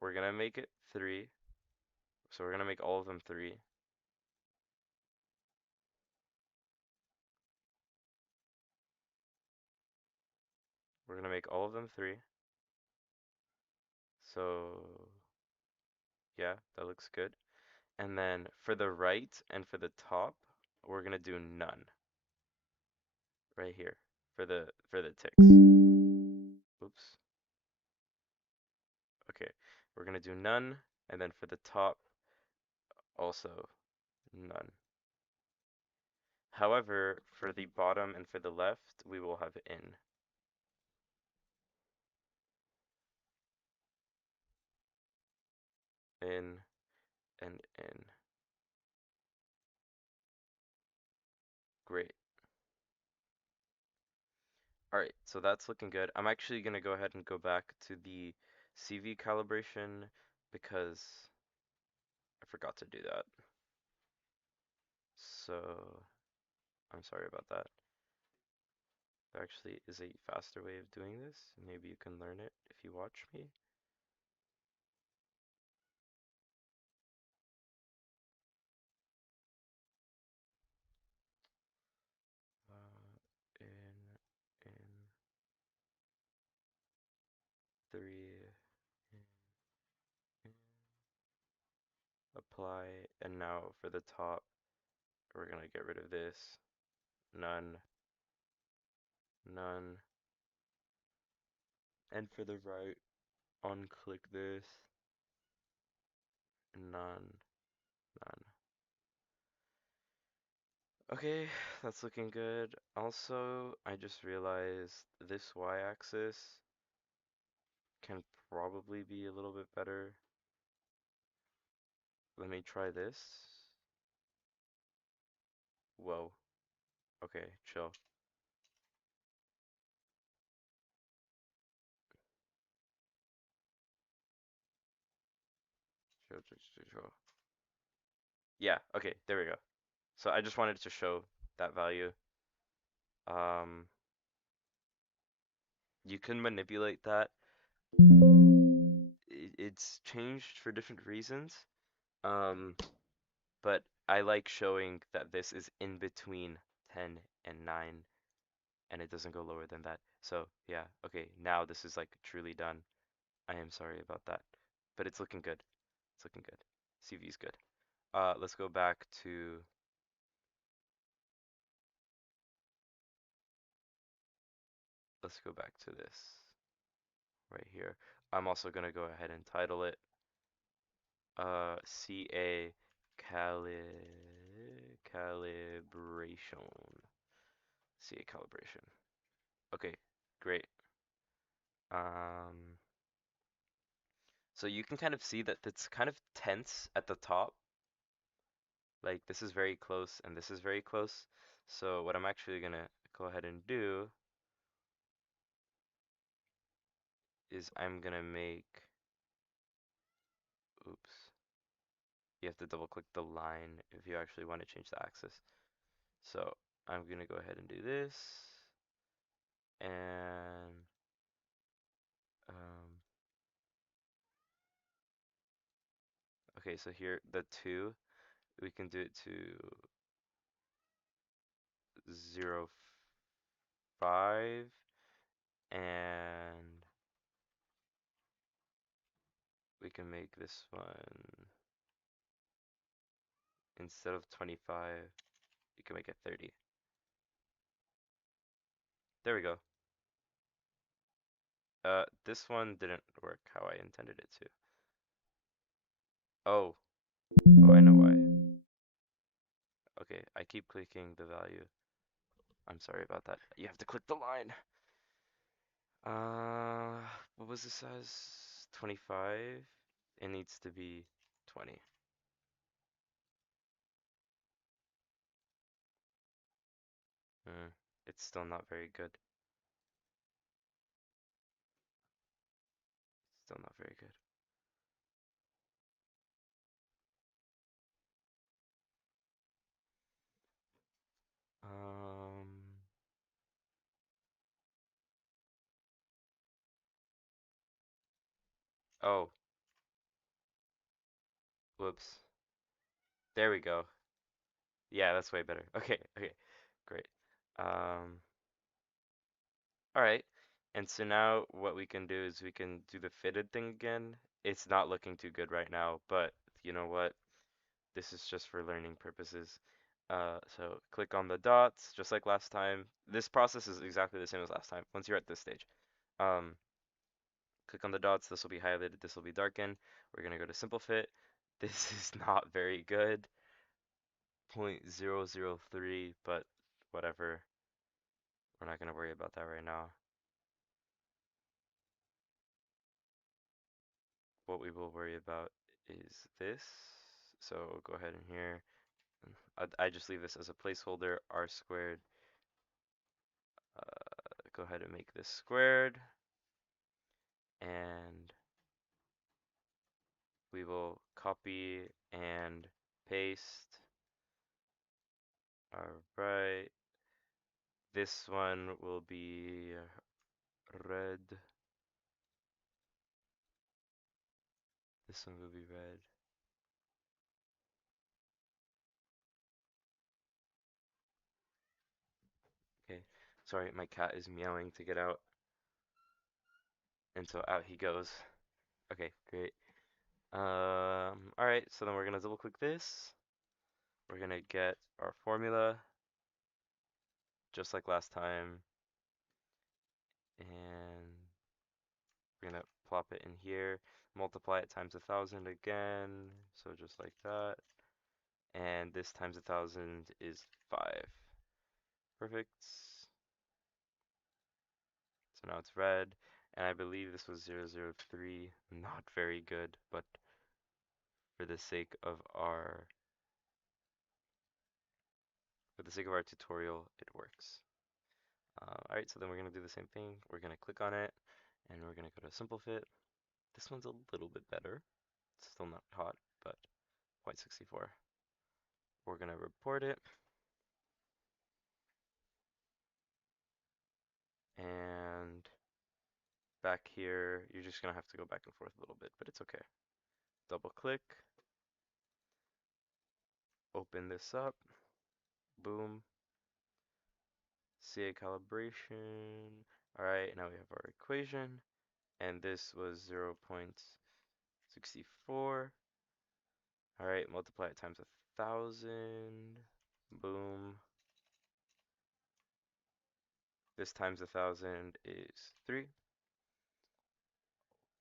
we're gonna make it 3. So we're gonna make all of them 3. We're gonna make all of them 3. So yeah, that looks good. And then for the right and for the top, we're gonna do none right here for the ticks. Oops. Okay, we're gonna do none, and then for the top, also none. However, for the bottom and for the left, we will have in. In and in. Great. Alright, so that's looking good. I'm actually gonna go ahead and go back to the CV calibration because I forgot to do that. So I'm sorry about that. There actually is a faster way of doing this. Maybe you can learn it if you watch me. In 3, in, in, apply, and now for the top, we're gonna get rid of this. None, none. And for the right, unclick this. None, none. Okay, that's looking good. Also, I just realized this y-axis can probably be a little bit better. Let me try this. Whoa. Okay, chill. Chill, chill, chill, chill. Yeah, okay, there we go. So I just wanted to show that value. Um, you can manipulate that. It's changed for different reasons. Um, but I like showing that this is in between 10 and 9 and it doesn't go lower than that. So yeah, okay, now this is like truly done. I am sorry about that, but it's looking good. It's looking good. CV is good. Let's go back to this right here. I'm also gonna go ahead and title it CA cali calibration. CA calibration. Okay, great. Um, so you can kind of see that it's kind of tense at the top. Like this is very close and this is very close. So what I'm actually gonna go ahead and do is I'm gonna make, oops, you have to double click the line if you actually want to change the axis. So I'm gonna go ahead and do this and um, okay, so here the 2 we can do it to 0, 5 and we can make this one instead of 25 you can make it 30. There we go. This one didn't work how I intended it to. Oh, oh, I know why. Okay, I keep clicking the value. I'm sorry about that. You have to click the line. Uh, what was the size? 25? It needs to be 20. Hmm, it's still not very good. Still not very good. Um, oh, whoops. There we go. Yeah, that's way better. Okay, okay, great. Um, all right. And so now what we can do is we can do the fitted thing again. It's not looking too good right now, but you know what? This is just for learning purposes. So click on the dots, just like last time. This process is exactly the same as last time, once you're at this stage. Um, click on the dots, this will be highlighted, this will be darkened. We're gonna go to simple fit. This is not very good. 0.003, but whatever. We're not gonna worry about that right now. What we will worry about is this. So go ahead and here. I just leave this as a placeholder, r squared. Go ahead and make this squared. And we will copy and paste. All right. This one will be red. This one will be red. Okay. Sorry, my cat is meowing to get out. And so out he goes. Okay, great. All right, so then we're gonna double click this. We're gonna get our formula, just like last time. And we're gonna plop it in here, multiply it times 1,000 again, so just like that. And this times 1,000 is 5. Perfect. So now it's red, and I believe this was 003. Not very good, but for the sake of our For the sake of our tutorial, it works. Alright, so then we're gonna do the same thing. We're gonna click on it, and we're gonna go to simple fit. This one's a little bit better. It's still not hot, but 0.64. We're gonna report it, and back here, you're just gonna have to go back and forth a little bit, but it's okay. Double click, open this up, boom, CA calibration. Alright, now we have our equation, and this was 0.64. Alright, multiply it times 1,000, boom. This times 1,000 is 3.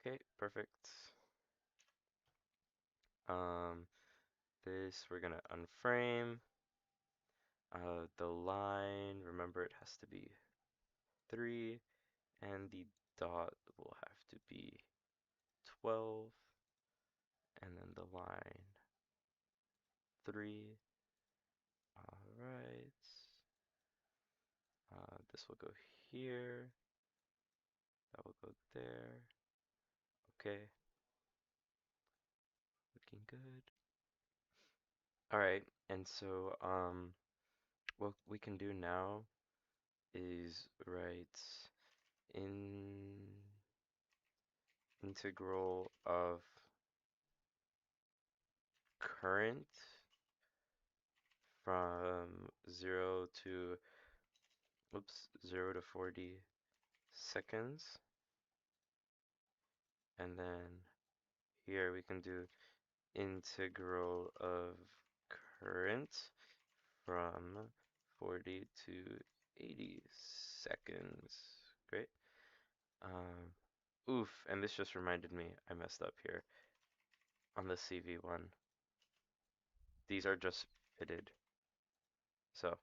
Okay, perfect. Um, this we're gonna unframe. The line, remember it has to be 3, and the dot will have to be 12, and then the line 3. Alright. This will go here. That will go there. Okay. Looking good. Alright, and so what we can do now is write in integral of current from 0 to 40 seconds, and then here we can do integral of current from 40 to 80 seconds. Great. Oof, and this just reminded me I messed up here on the CV one. These are just fitted. So,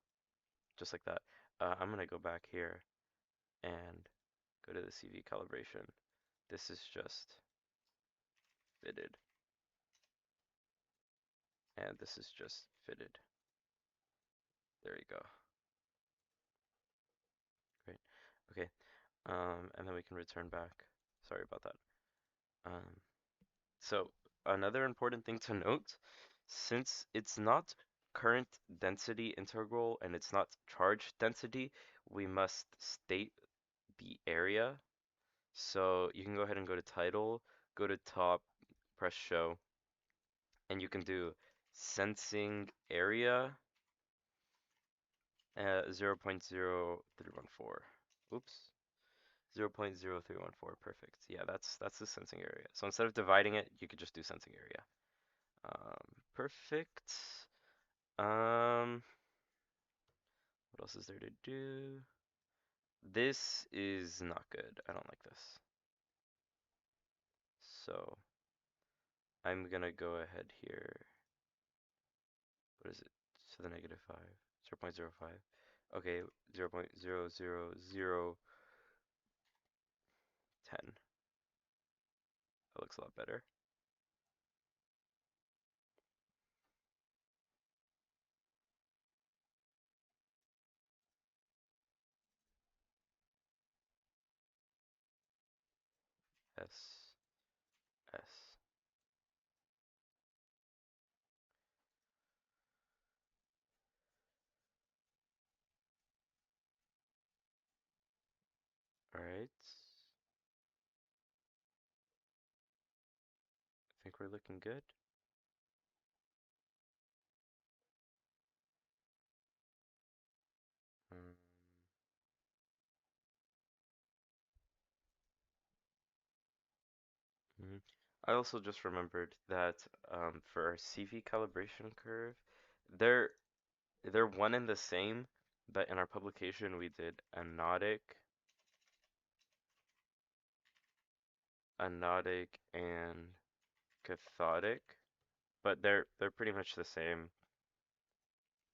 just like that. I'm gonna go back here and go to the CV calibration. This is just fitted. And this is just fitted. There you go. Great. Okay. And then we can return back. Sorry about that. So another important thing to note, since it's not current density integral and it's not charge density, we must state the area. So you can go ahead and go to title, go to top, press show, and you can do sensing area 0.0314. Oops. 0.0314, perfect. Yeah, that's the sensing area. So instead of dividing it, you could just do sensing area. Perfect. What else is there to do? This is not good. I don't like this. So I'm gonna go ahead here. What is it? To the negative 5. 0.05. Okay, 0.00010. That looks a lot better. S. S. Alright. I think we're looking good. Um, mhm. I also just remembered that for our CV calibration curve, they're they're one and the same, but in our publication we did anodic and cathodic, but they're pretty much the same.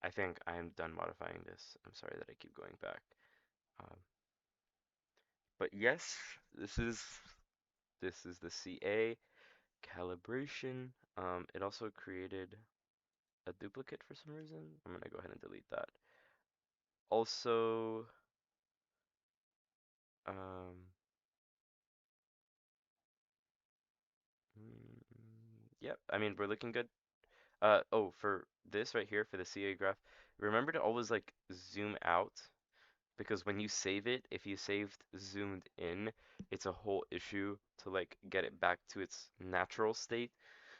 I think I'm done modifying this. I'm sorry that I keep going back. Um, but yes, this is the CA calibration. It also created a duplicate for some reason. I'm gonna go ahead and delete that. also, um, yep, I mean, we're looking good. Oh, for this right here, for the CA graph, remember to always like zoom out because when you save it, if you saved zoomed in, it's a whole issue to like get it back to its natural state.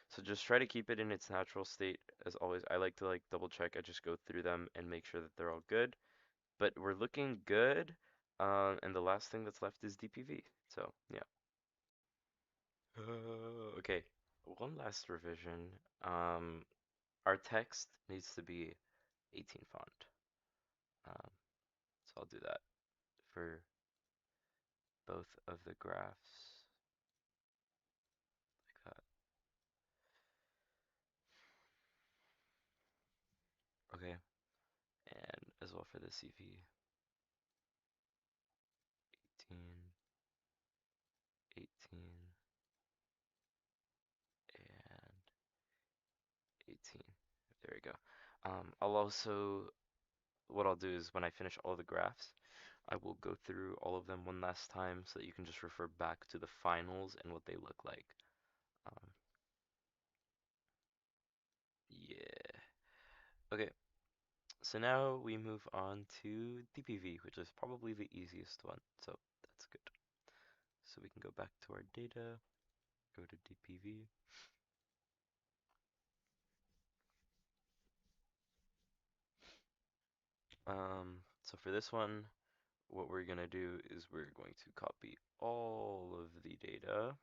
So just try to keep it in its natural state as always. I like to like double check. I just go through them and make sure that they're all good. But we're looking good. And the last thing that's left is DPV. So yeah. Okay. One last revision. Um, our text needs to be 18 font. Um, so I'll do that for both of the graphs like that. Okay. And as well for the CV 18, 18, and 18. There we go. I'll also, what I'll do is when I finish all the graphs, I will go through all of them one last time so that you can just refer back to the finals and what they look like. Um, yeah. Okay, so now we move on to DPV, which is probably the easiest one, so that's good. So we can go back to our data, go to DPV. So for this one, what we're gonna do is we're going to copy all of the data.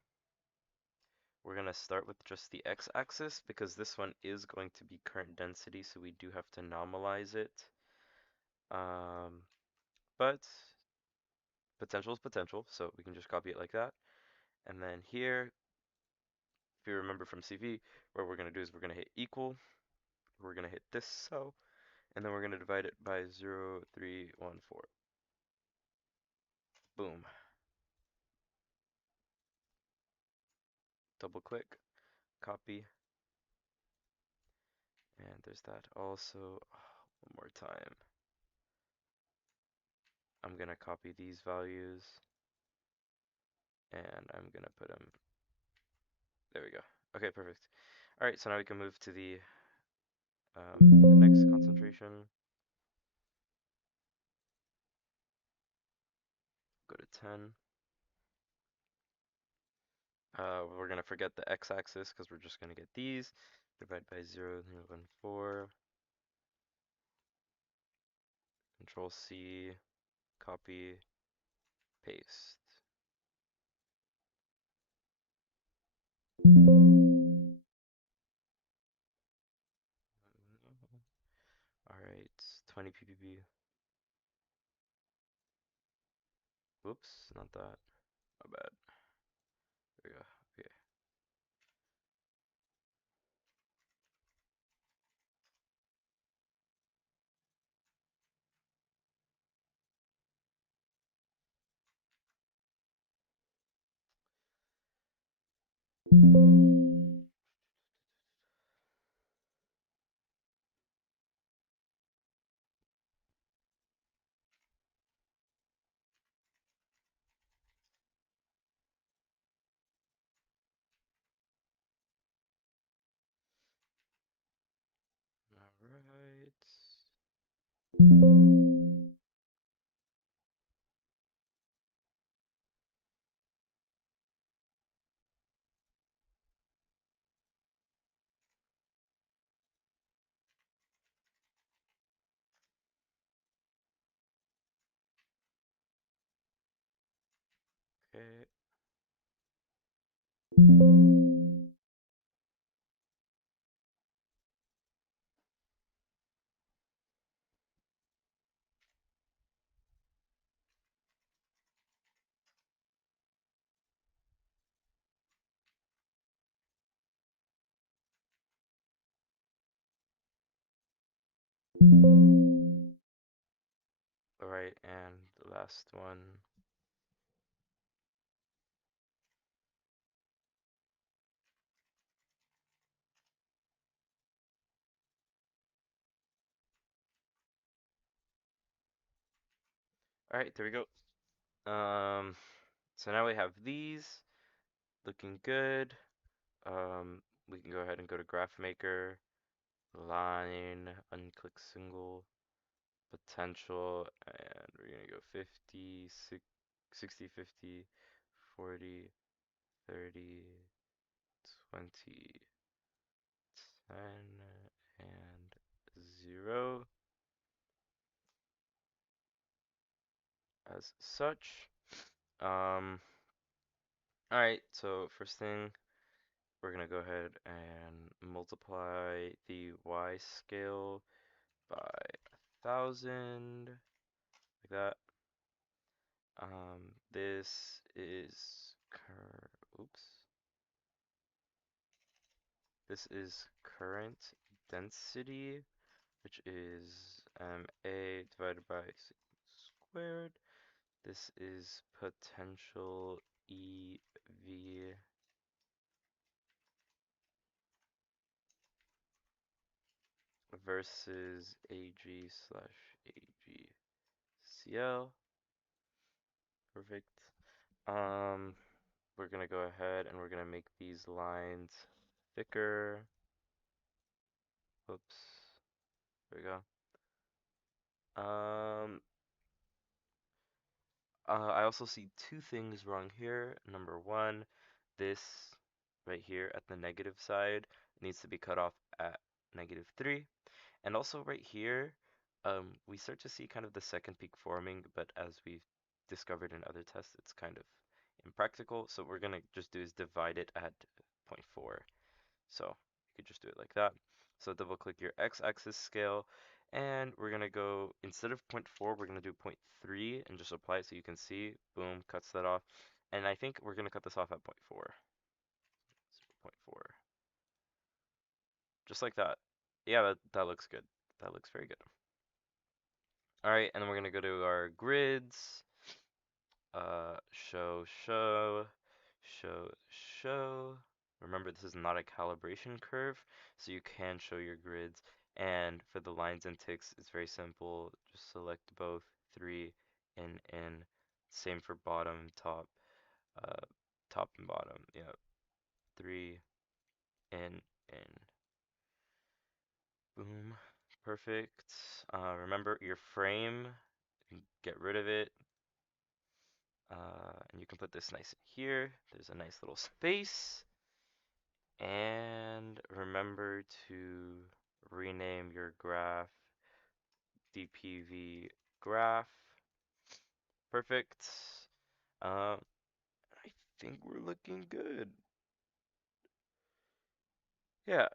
We're gonna start with just the x-axis because this one is going to be current density, so we do have to normalize it. But potential is potential, so we can just copy it like that. And then here, if you remember from CV, what we're gonna do is we're gonna hit equal, we're gonna hit this cell, and then we're gonna divide it by 0.314. Boom. Double click, copy, and there's that also. One more time. I'm gonna copy these values and I'm gonna put them, there we go. Okay, perfect. All right, so now we can move to the next concentration. Go to 10. We're gonna forget the x-axis because we're just gonna get these. Divide by 0.014. Control C, copy, paste. All right, 20 ppb. Whoops, not that. My bad. There we go. Okay. All right. Okay. All right, and the last one. All right, there we go. So now we have these looking good. We can go ahead and go to Graph Maker, line, unclick single, potential, and we're gonna go 50, 60, 50, 40, 30, 20, 10, and 0 as such. Alright, so first thing, we're gonna go ahead and multiply the y scale by 1,000, like that. This is oops. This is current density, which is A divided by squared. This is potential EV versus AG slash AGCL. Perfect. Um, we're gonna go ahead and we're gonna make these lines thicker. Oops. There we go. Um, I also see two things wrong here. Number one, this right here at the negative side needs to be cut off at -3. And also right here, we start to see kind of the second peak forming, but as we've discovered in other tests, it's kind of impractical. So what we're gonna just do is divide it at zero point 0.4. So you could just do it like that. So double click your x-axis scale, and we're gonna go, instead of zero point 0.4, we're gonna do 0.3 and just apply it so you can see. Boom, cuts that off. And I think we're gonna cut this off at 0.4. 0.4. Just like that. Yeah, that looks good. That looks very good. Alright, and then we're gonna go to our grids. Show, show, show, show. Remember, this is not a calibration curve, so you can show your grids. And for the lines and ticks, it's very simple. Just select both, 3, in. Same for bottom, top, uh, top and bottom. Yeah, 3, in. Boom. Perfect. Remember your frame, get rid of it. And you can put this nice in here. There's a nice little space. And remember to rename your graph DPV graph. Perfect. I think we're looking good. Yeah,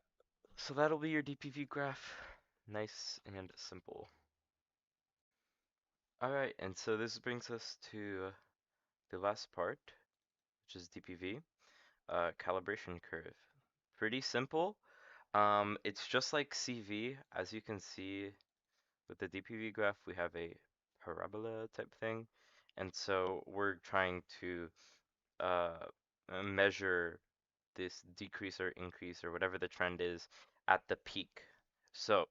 so that'll be your DPV graph. Nice and simple. Alright, and so this brings us to the last part, which is DPV, calibration curve. Pretty simple. It's just like CV. As you can see with the DPV graph, we have a parabola type thing. And so we're trying to uh, measure this decrease or increase or whatever the trend is at the peak. So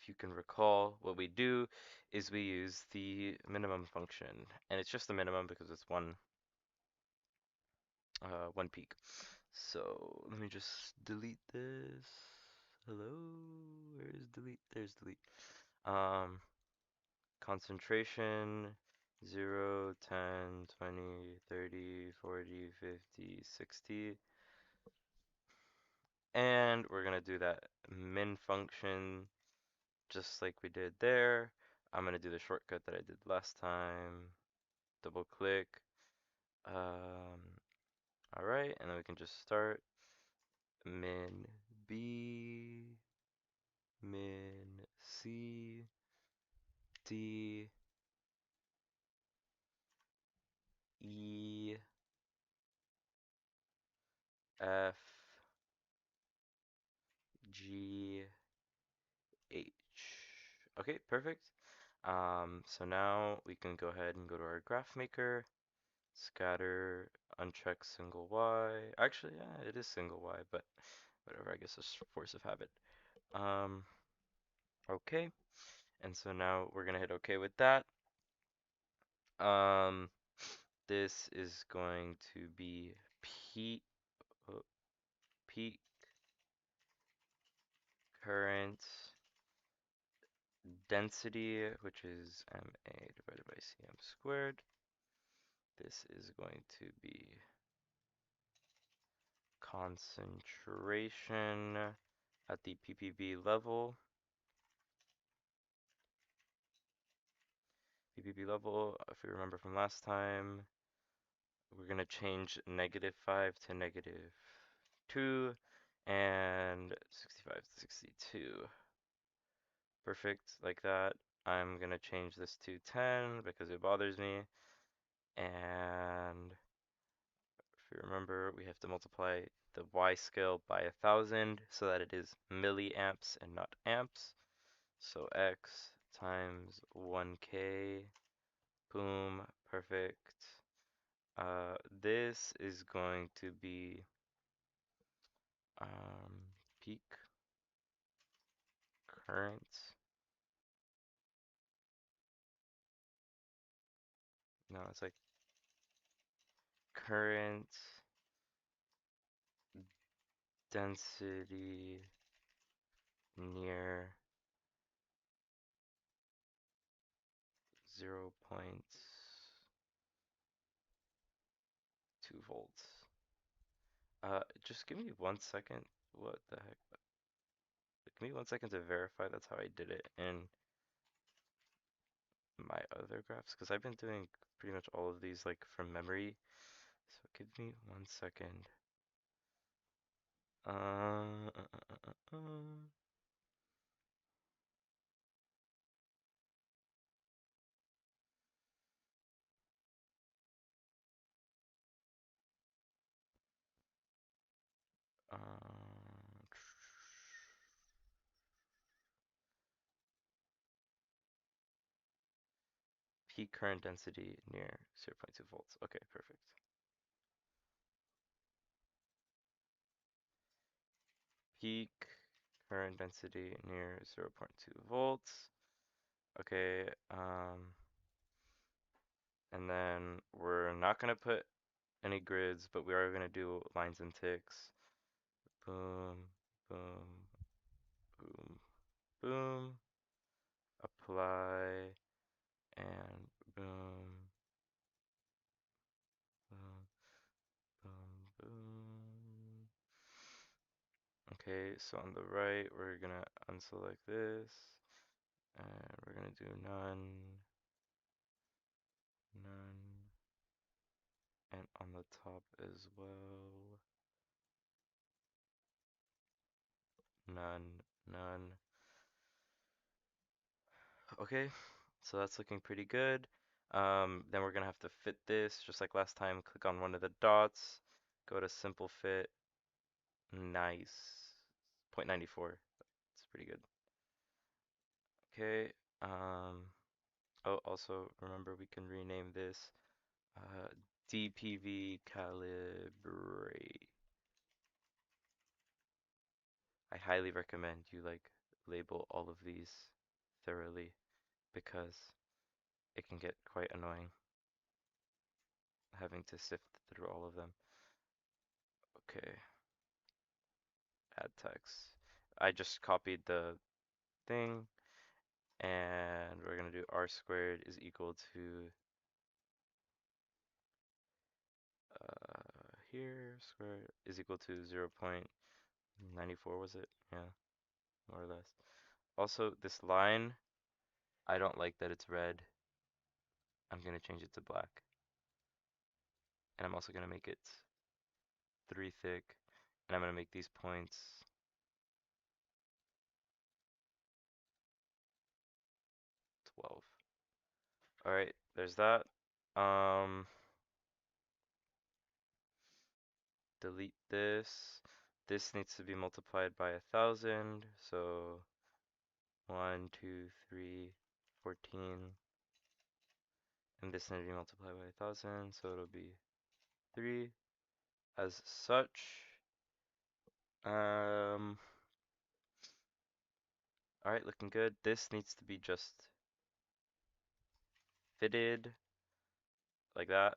if you can recall, what we do is we use the minimum function. And it's just the minimum because it's one peak. So let me just delete this. Hello, where is delete? There's delete. Um, Concentration 0, 10, 20, 30, 40, 50, 60. And we're gonna do that min function just like we did there. I'm gonna do the shortcut that I did last time. Double click. Um, Alright, and then we can just start min B, min C, D, E, F, G, H. Okay, perfect. So now we can go ahead and go to our graph maker, scatter, uncheck single Y. Actually, yeah, it is single Y, but whatever, I guess it's force of habit. Okay, and so now we're gonna hit OK with that. Um, this is going to be peak uh, peak current density, which is MA divided by CM squared. This is going to be concentration at the ppb level. ppb level, if we remember from last time, we're going to change -5 to -2 and 65 to 62. Perfect, like that. I'm going to change this to 10 because it bothers me. And if you remember, we have to multiply the Y scale by 1,000 so that it is milliamps and not amps. So X times 1K, boom, perfect. This is going to be peak current. No, it's like current density near 0.2 volts. Just give me 1 second. What the heck? Give me 1 second to verify that's how I did it in my other graphs, because I've been doing pretty much all of these like from memory. So give me 1 second. Uh, uh, uh, uh, uh. Peak current density near 0.2 volts. Okay, perfect. Peak current density near 0.2 volts. Okay, and then we're not gonna put any grids, but we are gonna do lines and ticks. Boom, boom, boom, boom. Apply, and boom, boom, boom, boom. Okay, so on the right, we're gonna unselect this, and we're gonna do none, none, and on the top as well, none, none. Okay, so that's looking pretty good. Then we're gonna have to fit this, just like last time. Click on one of the dots, go to simple fit. Nice. 0.94. That's pretty good. Okay. Oh, also remember we can rename this uh, DPV calibrate. I highly recommend you like label all of these thoroughly because it can get quite annoying having to sift through all of them. Okay, add text. I just copied the thing, and we're gonna do r squared is equal to here squared is equal to 0.94, was it? Yeah, more or less. Also, this line, I don't like that it's red. I'm gonna change it to black. And I'm also gonna make it 3 thick. And I'm gonna make these points 12. Alright, there's that. Um, delete this. This needs to be multiplied by 1,000. So 1, 2, 3, 14. And this needs to be multiplied by 1,000. So it'll be 3 as such. Alright, looking good. This needs to be just fitted. like that.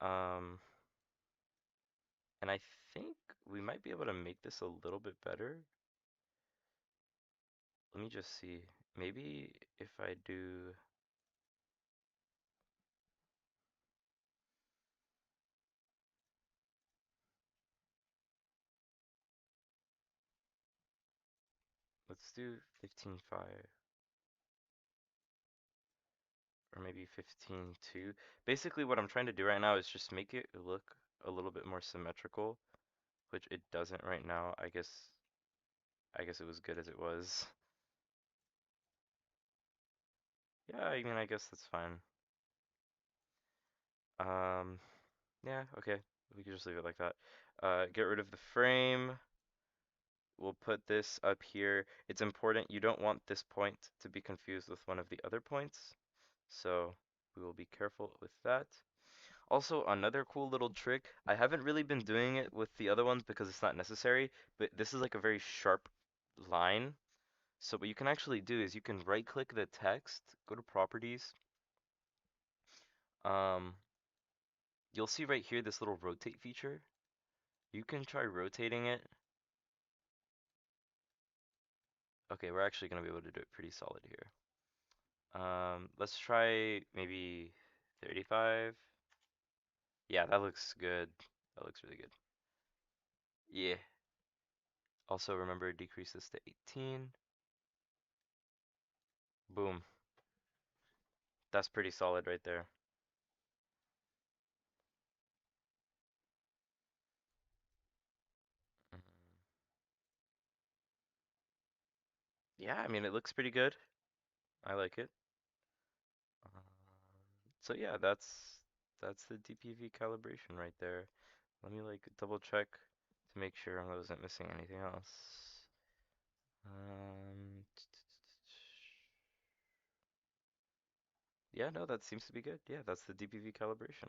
Um, and I think we might be able to make this a little bit better. Let me just see. Maybe if I do, let's do 15.5 or maybe 15.2. Basically, what I'm trying to do right now is just make it look a little bit more symmetrical, which it doesn't right now. I guess it was good as it was. Yeah, I mean, I guess that's fine. Um, yeah, okay. We can just leave it like that. Get rid of the frame. We'll put this up here. It's important, you don't want this point to be confused with one of the other points, so we will be careful with that. Also, another cool little trick, I haven't really been doing it with the other ones because it's not necessary, but this is like a very sharp line. So what you can actually do is you can right click the text, go to properties. Um, you'll see right here this little rotate feature. You can try rotating it. Okay, we're actually gonna be able to do it pretty solid here. Let's try maybe 35. Yeah, that looks good. That looks really good. Yeah. Also remember decrease this to 18. Boom. That's pretty solid right there. Mhm. Yeah, I mean it looks pretty good. I like it. Um, so yeah, that's the DPV calibration right there. Let me like double check to make sure I wasn't missing anything else. Um, yeah, no, that seems to be good. Yeah, that's the DPV calibration.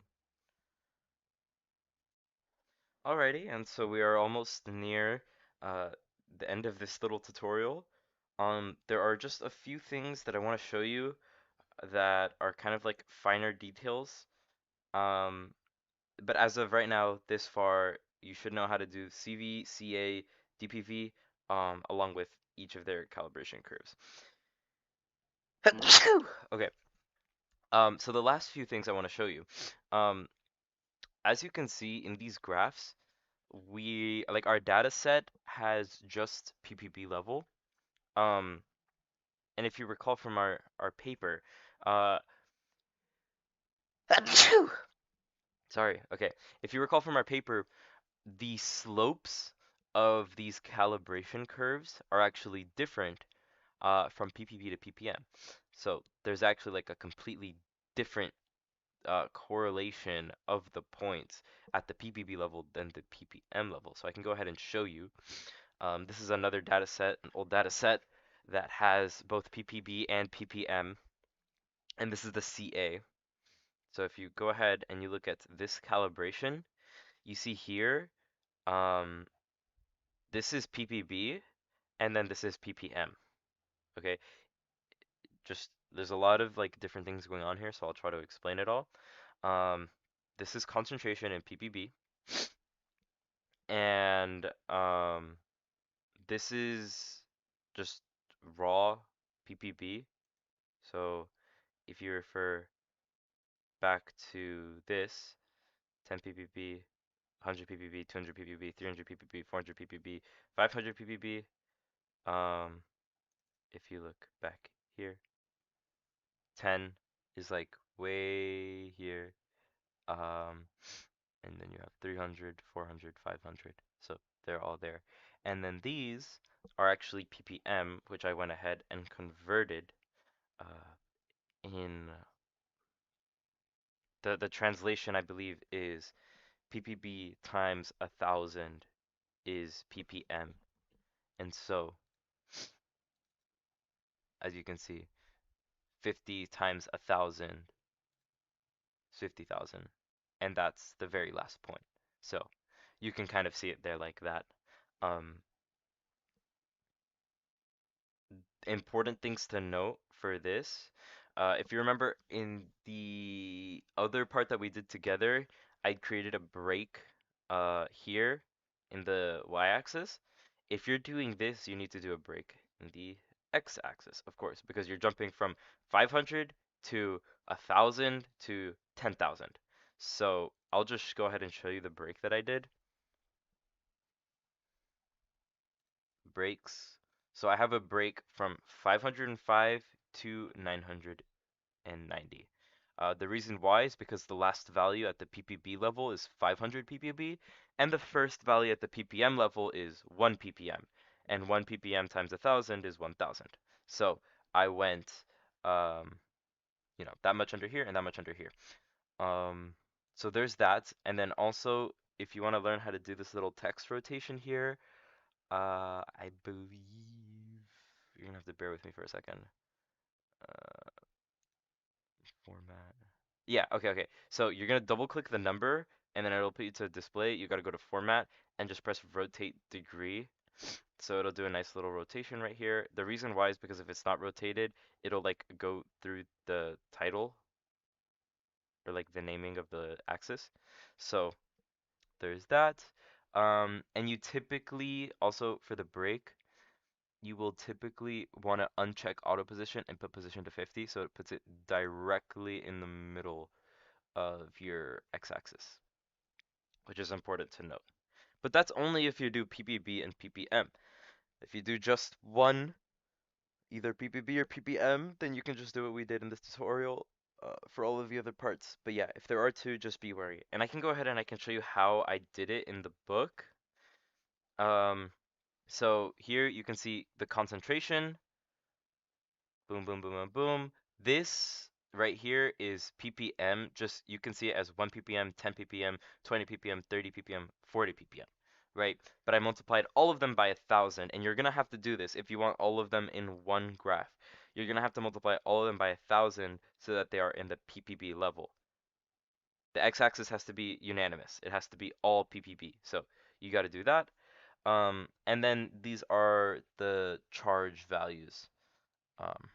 Alrighty, and so we are almost near uh, the end of this little tutorial. There are just a few things that I want to show you that are kind of like finer details. Um, but as of right now, this far, you should know how to do CV, CA, DPV, along with each of their calibration curves. Okay, so the last few things I want to show you. Um, as you can see in these graphs, we like our data set has just PPB level. Um, and if you recall from our paper, uh, sorry, okay, if you recall from our paper, the slopes of these calibration curves are actually different from PPB to PPM. So there's actually like a completely different correlation of the points at the PPB level than the PPM level. So I can go ahead and show you. This is another data set, an old data set that has both PPB and PPM, and this is the CA. So if you go ahead and you look at this calibration, you see here, um, this is PPB, and then this is PPM. Okay, just there's a lot of like different things going on here, so I'll try to explain it all. Um, this is concentration in PPB, and this is just raw PPB. So if you refer back to this, 10 ppb, 100 ppb, 200 ppb, 300 ppb, 400 ppb, 500 ppb. Um, if you look back here, 10 is like way here. Um, and then you have 300, 400, 500. So they're all there. And then these are actually ppm, which I went ahead and converted in the translation I believe is ppb times 1,000 is ppm. And so, as you can see, 50 times 1,000 is 50,000. And that's the very last point. So you can kind of see it there like that. Um, Important things to note for this. If you remember in the other part that we did together, I created a break here in the y-axis. If you're doing this, you need to do a break in the x-axis, of course, because you're jumping from 500 to 1,000 to 10,000. So I'll just go ahead and show you the break that I did. Breaks. So I have a break from 505 to 990. The reason why is because the last value at the ppb level is 500 ppb, and the first value at the ppm level is 1 ppm, and 1 ppm times 1,000 is 1,000. So I went, um, that much under here and that much under here. Um, so there's that, and then also, if you want to learn how to do this little text rotation here, I believe you're gonna have to bear with me for a second. Uh, Format. Yeah, okay, okay. So you're gonna double click the number and then it'll put you to display. You gotta go to format and just press rotate degree. So it'll do a nice little rotation right here. The reason why is because if it's not rotated, it'll like go through the title or like the naming of the axis. So there's that. And you typically also for the break, you will typically want to uncheck auto position and put position to 50 so it puts it directly in the middle of your x-axis, which is important to note. But that's only if you do PPB and PPM. If you do just one, either PPB or PPM, then you can just do what we did in this tutorial for all of the other parts. But yeah, if there are two, just be wary. And I can go ahead and I can show you how I did it in the book. Um, so here you can see the concentration. Boom, boom, boom, boom, boom. This right here is ppm. Just you can see it as 1 ppm, 10 ppm, 20 ppm, 30 ppm, 40 ppm, right? But I multiplied all of them by 1,000, and you're gonna have to do this if you want all of them in one graph. You're gonna have to multiply all of them by 1,000 so that they are in the ppb level. The x-axis has to be unanimous. It has to be all ppb. So you got to do that. And then these are the charge values. Um,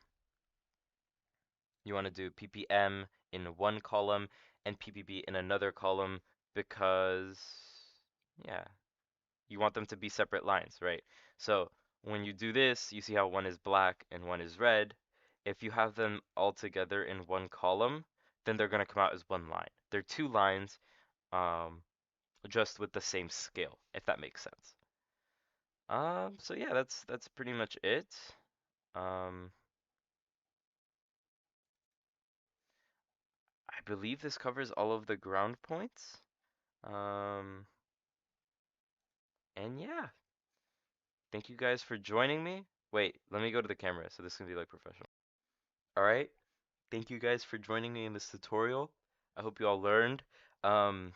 You want to do ppm in one column and ppb in another column because, yeah, you want them to be separate lines, right? So when you do this, you see how one is black and one is red. If you have them all together in one column, then they're going to come out as one line. They're two lines, um, just with the same scale, if that makes sense. So yeah, that's pretty much it. Um, I believe this covers all of the ground points. Um, and yeah, thank you guys for joining me. Wait, let me go to the camera so this can be like professional. All right, thank you guys for joining me in this tutorial. I hope you all learned. Um,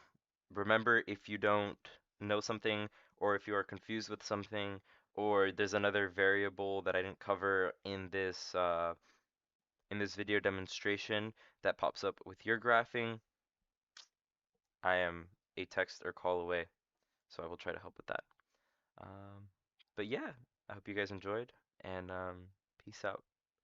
Remember, if you don't know something or if you are confused with something or there's another variable that I didn't cover in this video demonstration that pops up with your graphing, I am a text or call away, so I will try to help with that. Um, but yeah, I hope you guys enjoyed, and peace out.